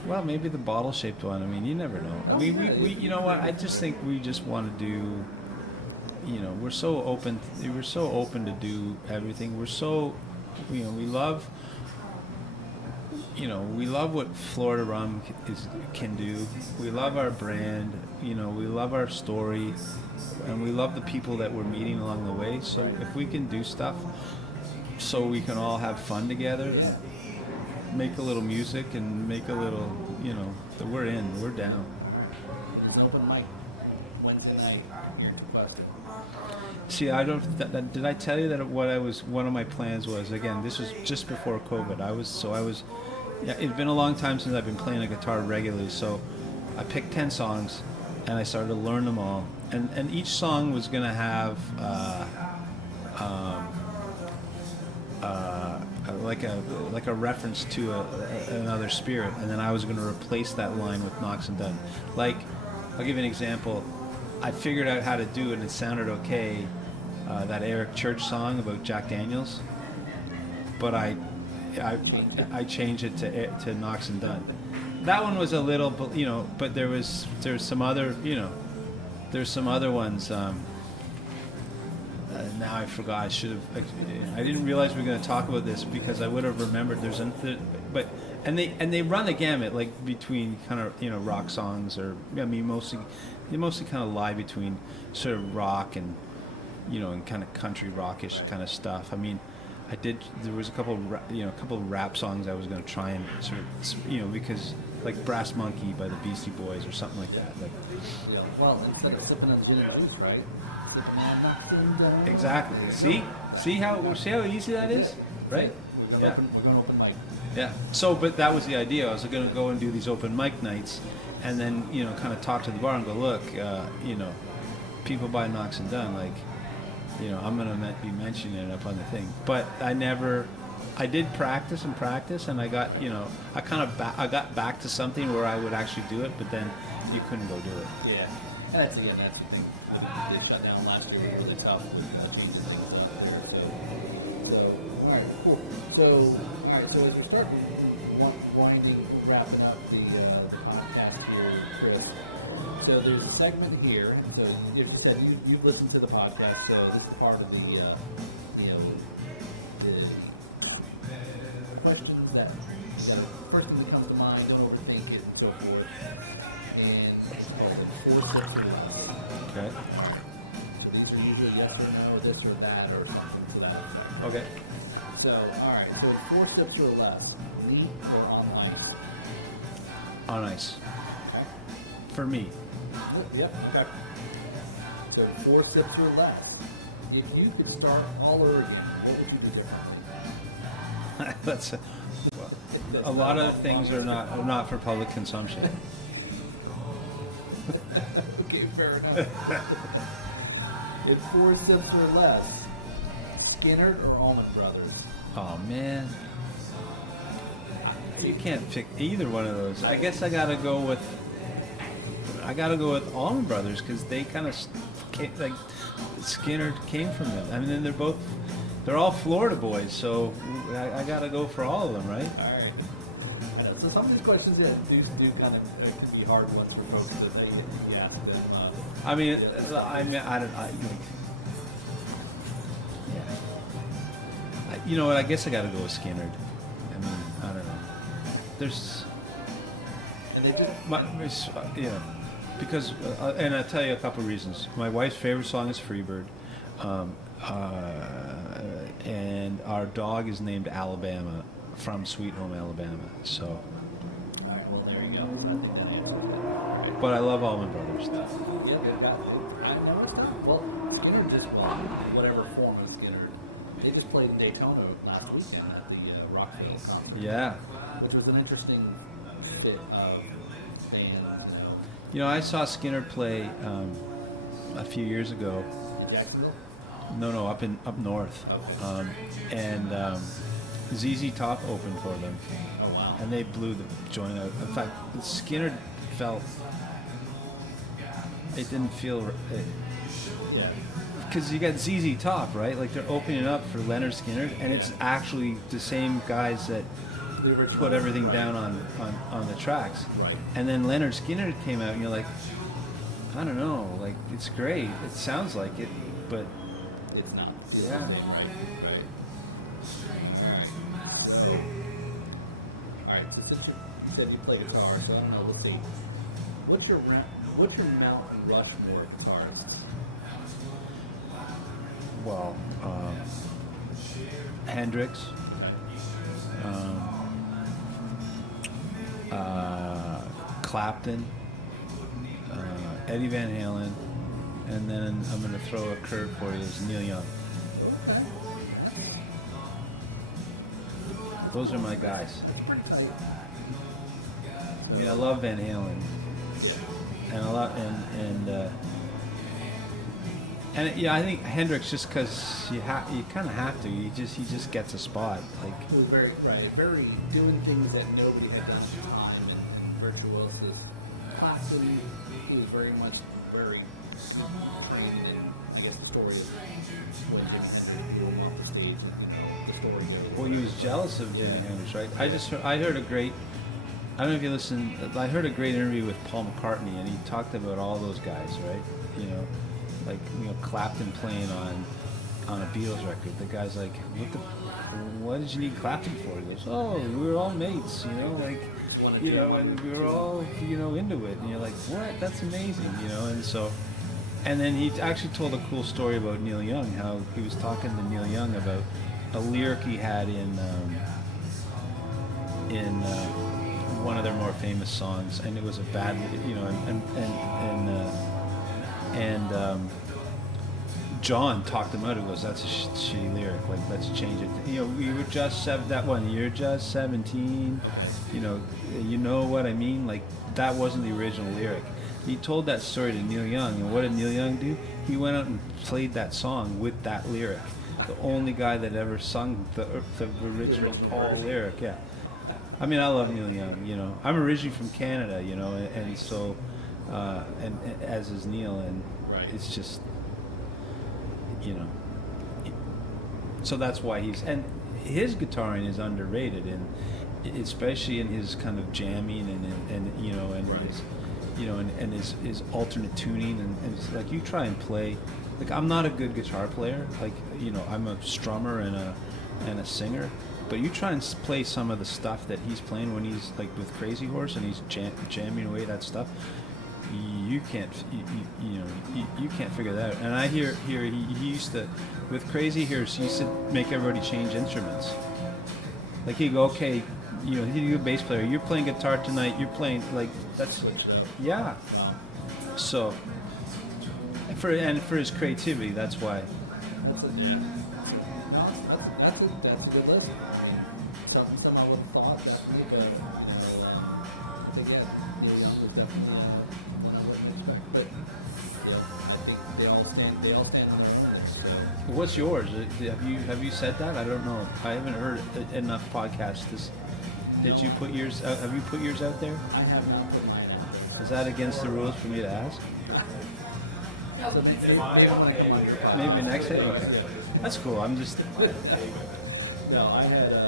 well, maybe the bottle shaped one. I mean, you never know. I mean, we you know what? I just think we just want to do. We're so open. We're so open to do everything. We're so we love. We love what Florida Rum can do. We love our brand. We love our story, and we love the people that we're meeting along the way. So if we can do stuff, so we can all have fun together, and make a little music, and make a little, that we're down. It's an open mic Wednesday night here at Twisted. See, did I tell you that one of my plans was, again, this was just before COVID. I was. Yeah, it's been a long time since I've been playing a guitar regularly, so I picked 10 songs, and I started to learn them all. And each song was going to have like a reference to another spirit, and then I was going to replace that line with Noxx and Dunn. Like, I'll give you an example. I figured out how to do it, and it sounded okay, that Eric Church song about Jack Daniels, but I changed it to Noxx and Dunn. That one was a little, but there's some other, there's some other ones. Now I forgot. I didn't realize we were going to talk about this because I would have remembered. They run the gamut, like between kind of rock songs, or they mostly kind of lie between sort of rock and and kind of country rockish kind of stuff. I mean. There was a couple of rap songs I was going to try and sort of, because like Brass Monkey by the Beastie Boys or something like that. Like, well, instead of sipping on gin and juice, right? Exactly. See how easy that is, right? We're going open mic. Yeah. So, but that was the idea. I was going to go and do these open mic nights, and then kind of talk to the bar and go, look, people buy Noxx and Dunn, like. I'm going to be mentioning it up on the thing. But I did practice, and I got, I got back to something where I would actually do it, but then you couldn't go do it. Yeah. And that's the thing. They shut down last year. It was really tough changing things up there. All right, cool. So, So as we're starting wrapping up the podcast here, Chris. So there's a segment here. So as you said, you've listened to the podcast, so this is part of the questions that first thing that comes to mind. Don't overthink it, and so forth. And 4 steps or less. Okay. So these are usually yes or no, or this or that, or something to that effect. Okay. So, all right. So 4 steps or less. Neat or on ice? On ice. Okay. For me. Yep. Okay. So 4 steps or less. If you could start all over again, what would you do differently? That's a lot of things are not for public consumption. Okay, fair enough. It's 4 steps or less. Skinner or Allman Brothers? Oh man, you can't pick either one of those. I guess I gotta go with Allman Brothers because they kind of like Skinner came from them. I mean, they're all Florida boys, so I gotta go for all of them, right? All right. So some of these questions do kind of be hard ones for folks that they ask them. You know what? I guess I got to go with Skinner. I mean, I don't know. There's, And they do. because and I'll tell you a couple of reasons. My wife's favorite song is Freebird, and our dog is named Alabama from Sweet Home Alabama. So, All right, well, there you go. I think that answers that. but I love Allman Brothers. Yeah, they've got. Well, Skinner just won whatever form of Skinner. They just played in Daytona last weekend at the Rockville Conference. Yeah. Which was an interesting bit of band. You know, I saw Skinner play a few years ago. Jacksonville? No, up north, and ZZ Top opened for them, Oh, wow. and they blew the joint out. In fact, Skinner didn't feel Yeah. because you got ZZ Top, right? Like they're opening up for Leonard Skinner, and it's actually the same guys that The original. put everything Right. down on the tracks. Right. And then Leonard Skinner came out, and you're like, I don't know, like it's great, it sounds like it, but It's not. Yeah. Right. So, all right. So since you said you play guitar, so I don't know. We'll see. What's your Mount Rushmore guitarist? well, Hendrix, Clapton, Eddie Van Halen, and then I'm going to throw a curve for you is Neil Young. Those are my guys. I mean, I love Van Halen, and yeah, I think Hendrix just because you kind of have to. He just gets a spot. Like It was very doing things that nobody had done at the time, and virtuosos. Clapton, he was very much trained in, I guess, the story of when Jimi Hendrix blew him off the stage, the story there. well, he was jealous of Jimi Hendrix, right? I heard a great. I don't know if you listened. I heard a great interview with Paul McCartney, and he talked about all those guys, right? Like Clapton playing on a Beatles record. The guy's like, what did you need Clapton for? He goes, oh, we were all mates, and we were all, into it. And you're like, what? That's amazing, and so, and then he actually told a cool story about Neil Young, how he was talking to Neil Young about a lyric he had in one of their more famous songs, and it was a bad, and John talked him out. He goes, "That's a shitty lyric. Like, let's change it. We were just that one. You're just 17. You know what I mean? Like, that wasn't the original lyric." He told that story to Neil Young, and what did Neil Young do? He went out and played that song with that lyric. The only guy that ever sung the original Paul lyric. Yeah. I mean, I love Neil Young. I'm originally from Canada. And so. And as is Neil, and it's just, so that's why he's, and his guitaring is underrated, and especially in his kind of jamming and you know, and his, you know, and his alternate tuning, and it's like you try and play. Like, I'm not a good guitar player. Like, you know, I'm a strummer and a singer. But you try and play some of the stuff that he's playing when he's like with Crazy Horse and he's jamming away that stuff. You can't, you can't figure that out. And I hear he used to, with Crazy Horse, he used to make everybody change instruments. Like, he'd go, okay, you know, he'd be a bass player. You're playing guitar tonight. You're playing, like, that's, yeah. So, for his creativity, that's why. That's a good list. Some I would have thought that again, Neil Young was definitely one I wouldn't expect. But I think they all stand on their own. So. What's yours? Have you said that? I don't know. I haven't heard enough podcasts. Did you put yours out? Have you put yours out there? I have not put mine out. Is that against the rules for me to ask? So maybe want to come on your podcast. Maybe next day. Okay. That's cool. I'm just. No, I had.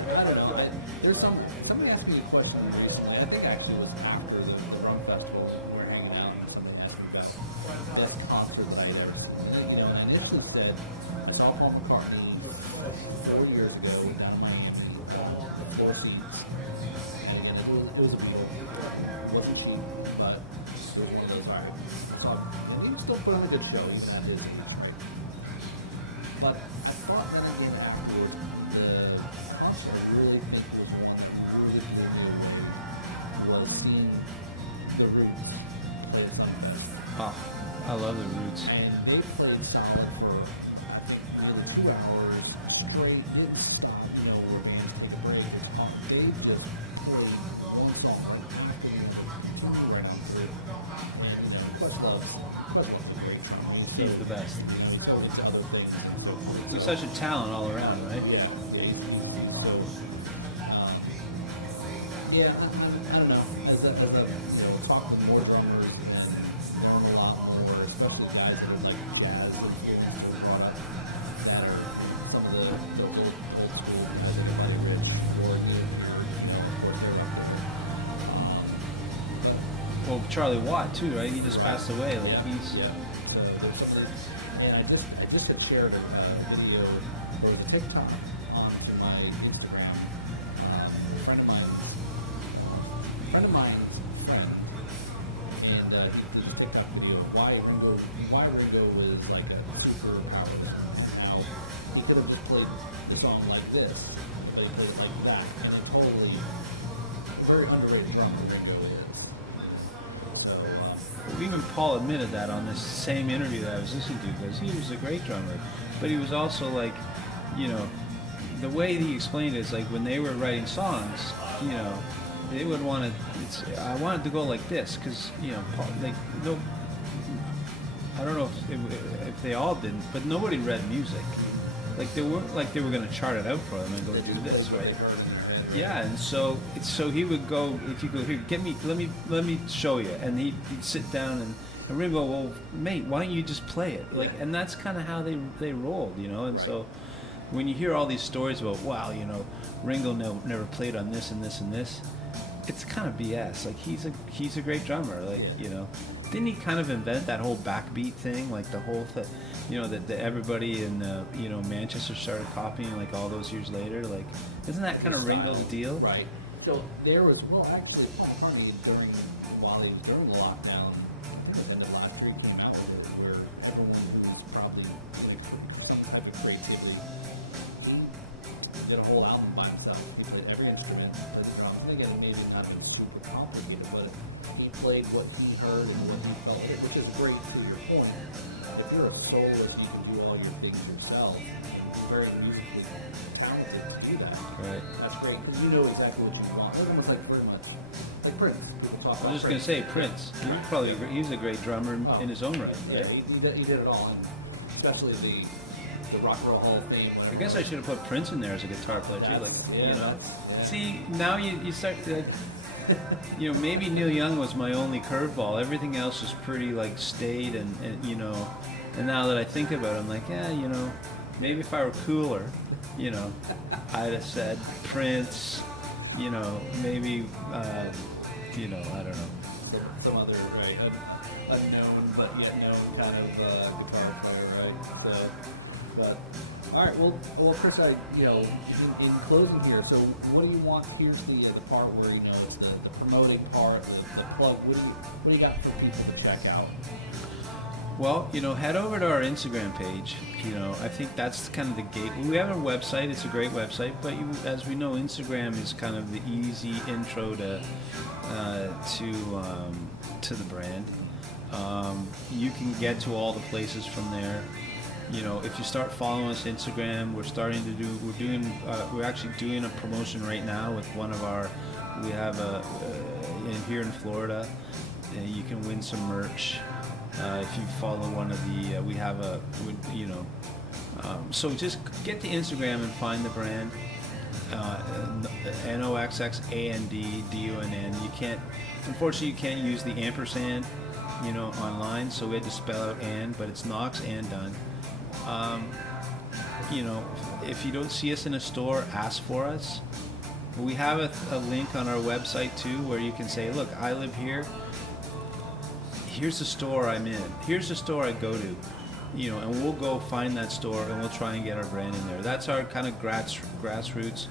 I don't know. There's somebody asked me a question recently. I think actually it was after the Rum Festival. We were hanging out and somebody asked me about desk concert items. You know, and it just said I saw Paul McCartney 30 years ago down in Miami, the Four Seasons. And again, it was a movie. It wasn't cheap, but it was one of those items. And he still put on a good show. He's not busy. But I thought then again afterwards, the concert I really think was one really blew me away was seeing the Roots play something. Oh, I love the Roots. And they played solid for another 2 hours straight, didn't stop, you know, where bands take a break. They just played one song right on to it. And Questlove great. He's the best. So into other things. He's such a talent all around, right? Yeah. So, yeah, I don't know. As a talk with more drummers and learn a lot more, especially guys that are like jazz or product that are some of the old school, like everybody rich, Floridians, Well, Charlie Watt too, right? He just passed away. Like, yeah, he's. yeah. There's something, and I just had shared a video or a TikTok onto my Instagram. A friend of mine's friend, and he did a TikTok video of why Ringo was like a super power. Now he could have just played the song like this, but he played it like that, and it totally very underrated drummer Ringo is. Even Paul admitted that on this same interview that I was listening to, because he was a great drummer, but he was also like, you know, the way he explained it is like when they were writing songs, you know, they would want to. I wanted to go like this because, you know, Paul, like no, I don't know if they all didn't, but nobody read music. Like they weren't like they were going to chart it out for them and go do this, right? Yeah, and so he would go, if you go here, let me show you, and he'd sit down and Ringo, well, mate, why don't you just play it? Like, and that's kind of how they rolled, you know. And so when you hear all these stories about, wow, you know, Ringo never played on this and this and this, it's kind of BS. Like he's a great drummer, like, you know. Didn't he kind of invent that whole backbeat thing, like the whole thing, you know, that everybody in you know, Manchester started copying like all those years later? Like, isn't that kind of Ringo's deal? Right. So there was, well, actually, Paul McCartney during the lockdown, I think in the last year came out with it, where everyone who's probably like some type of creativity, he did a whole album by himself. He played every instrument for the drums. And again, maybe not even super complicated, but he played what he heard and what he felt, which is great to your point. If you're a soloist, you can do all your things yourself. It's very musically talented to do that. Right. That's great because you know exactly what you want. It's almost like very much like Prince. People talk I about was just gonna say Prince. He's a great drummer in his own right. Yeah, he did it all, and especially the Rock and Roll Hall of Fame. I guess I should have put Prince in there as a guitar player too. Like, Yeah, you know. yeah. See, now you start to, you know, maybe Neil Young was my only curveball. Everything else was pretty like staid and you know. And now that I think about it, I'm like, yeah, you know, maybe if I were cooler, you know, I'd have said Prince, you know, maybe, you know, I don't know. Some other unknown but yet known kind of guitar player, right? So, but all right, well, Chris, you know, in closing here, so what do you want? Here's the part where, you know, the promoting part, the plug. What do you got for people to check out? Well, you know, head over to our Instagram page. You know, I think that's kind of the gate. We have a website. It's a great website, but as we know, Instagram is kind of the easy intro to the brand. You can get to all the places from there. You know, if you start following us on Instagram, we're actually doing a promotion right now with one of our. We have here in Florida, you can win some merch. If you follow one of the, we have so just get to Instagram and find the brand, NOXXANDDUNN. Unfortunately, you can't use the ampersand, you know, online, so we had to spell out and, but it's Noxx and Dunn. You know, if you don't see us in a store, ask for us. We have a link on our website too, where you can say, look, I live here. Here's the store I'm in. Here's the store I go to, you know, and we'll go find that store and we'll try and get our brand in there. That's our kind of grassroots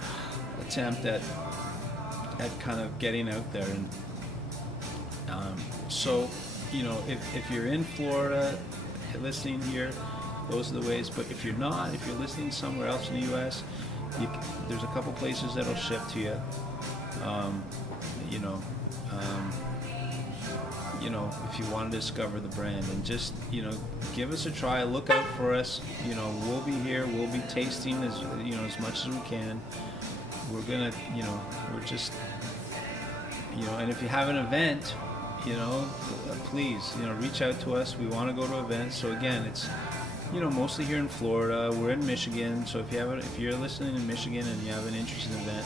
attempt at kind of getting out there. And so, you know, if you're in Florida, listening here, those are the ways. But if you're not, if you're listening somewhere else in the U.S., there's a couple places that'll ship to you. You know, if you want to discover the brand, and just, you know, give us a try. Look out for us. You know, we'll be here. We'll be tasting as much as we can. We're gonna, you know, we're just, you know, and if you have an event, you know, please, you know, reach out to us. We want to go to events. So again, it's, you know, mostly here in Florida. We're in Michigan. So if you're listening in Michigan and you have an interesting event,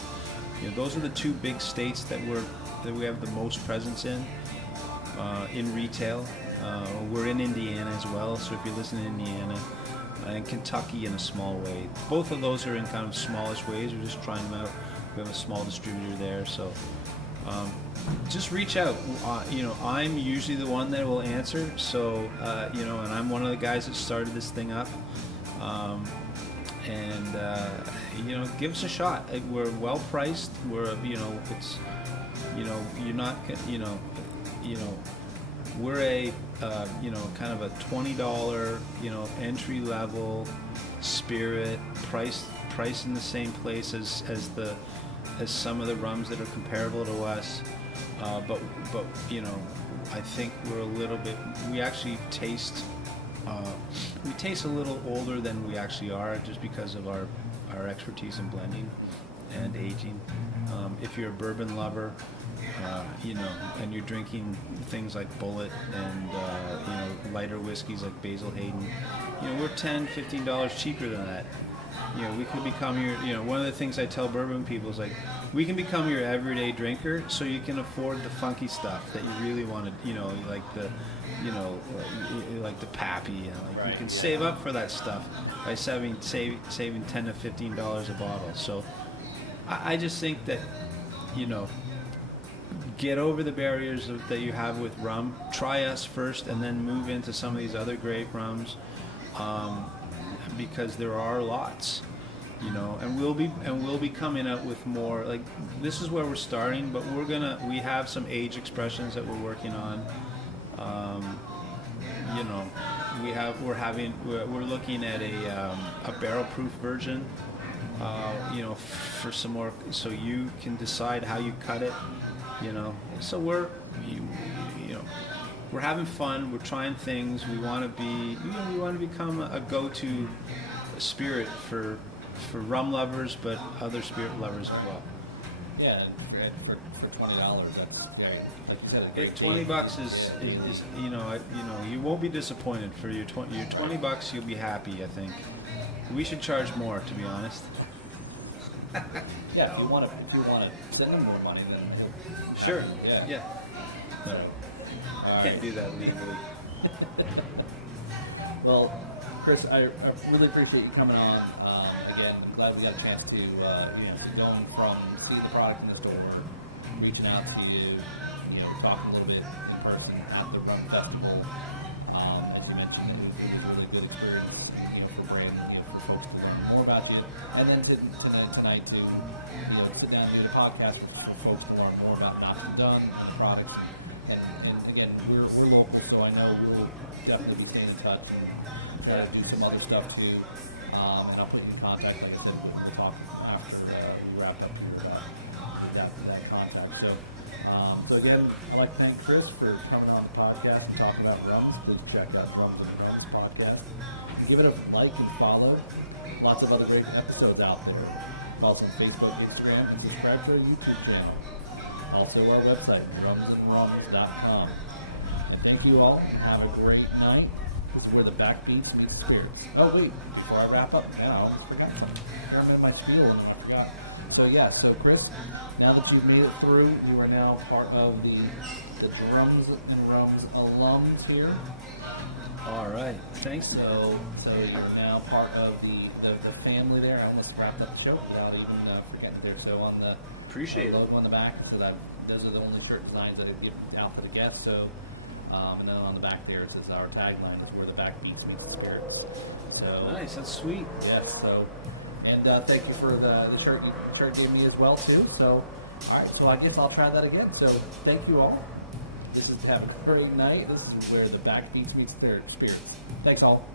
you know, those are the two big states that we have the most presence in retail. We're in Indiana as well. So if you're listening in Indiana, and Kentucky in a small way. Both of those are in kind of smallish ways. We're just trying them out. We have a small distributor there. So just reach out. You know, I'm usually the one that will answer. So, you know, and I'm one of the guys that started this thing up. You know, give us a shot. We're well priced. We're, you know, it's, you know, you're not, you know, we're a, you know, kind of a $20, you know, entry level spirit, priced in the same place as some of the rums that are comparable to us. But you know, I think we're a little bit. We actually taste. We taste a little older than we actually are, just because of our expertise in blending and aging. If you're a bourbon lover, you know, and you're drinking things like Bullet and you know, lighter whiskeys like Basil Hayden, you know, we're $10, $15 cheaper than that. You know, we could become your, you know, one of the things I tell bourbon people is, like, we can become your everyday drinker, so you can afford the funky stuff that you really want to, you know, like the, you know, like the Pappy, you know, like, you can save up for that stuff by saving $10 to $15 a bottle. So I just think that, you know, get over the barriers that you have with rum. Try us first, and then move into some of these other great rums. Because there are lots, you know, and we'll be coming out with more. Like, this is where we're starting, but we have some age expressions that we're working on. You know, we're looking at a barrel proof version, you know, for some more, so you can decide how you cut it, you know. So we're having fun. We're trying things. We want to be, you know, we want to become a go-to spirit for rum lovers, but other spirit lovers as well. Yeah, and for $20, that's very. Like you said, $20 is you know, you won't be disappointed. For your $20, you'll be happy. I think we should charge more, to be honest. Yeah, if you want to send them more money, then sure. Yeah. No. Can't do that legally. Well, Chris, I really appreciate you coming on. again, I'm glad we got a chance to, going from see the product in the store, reaching out to you, talking a little bit in person at the Rum Festival. As you mentioned, it was a really good experience, for Brandon, for folks to learn more about you, and then tonight to, sit down and do the podcast for folks to learn more about Noxx and Dunn products. And again, we're local, so I know we'll definitely be staying in touch and do some other stuff too. And I'll put you in contact, like I said, we'll talk after we wrap up that contact. So again, I'd like to thank Chris for coming on the podcast and talking about rums. Please check out Drums and Rums podcast. Give it a like and follow. Lots of other great episodes out there. Also Facebook, Instagram, and subscribe to our YouTube channel. Also our website, drumsandrums.com. And thank you all. Have a great night. This is where the backbeats meet spirits. Oh wait, before I wrap up, I almost forgot something. I'm in my spiel and I forgot. So Chris, now that you've made it through, you are now part of the Drums and Rums alums here. All right, thanks. So you're now part of the family there. I almost wrapped up the show without even forgetting there. So on the logo on the back, so that those are the only shirt designs that I give out for the guests. So and then on the back there it says our tagline is where the back meets the spirits. So Nice, that's sweet. yes. So and thank you for the shirt you gave me as well too. So all right. So I guess I'll try that again. So thank you all. Have a great night. This is where the backbeats meet spirits. Thanks all.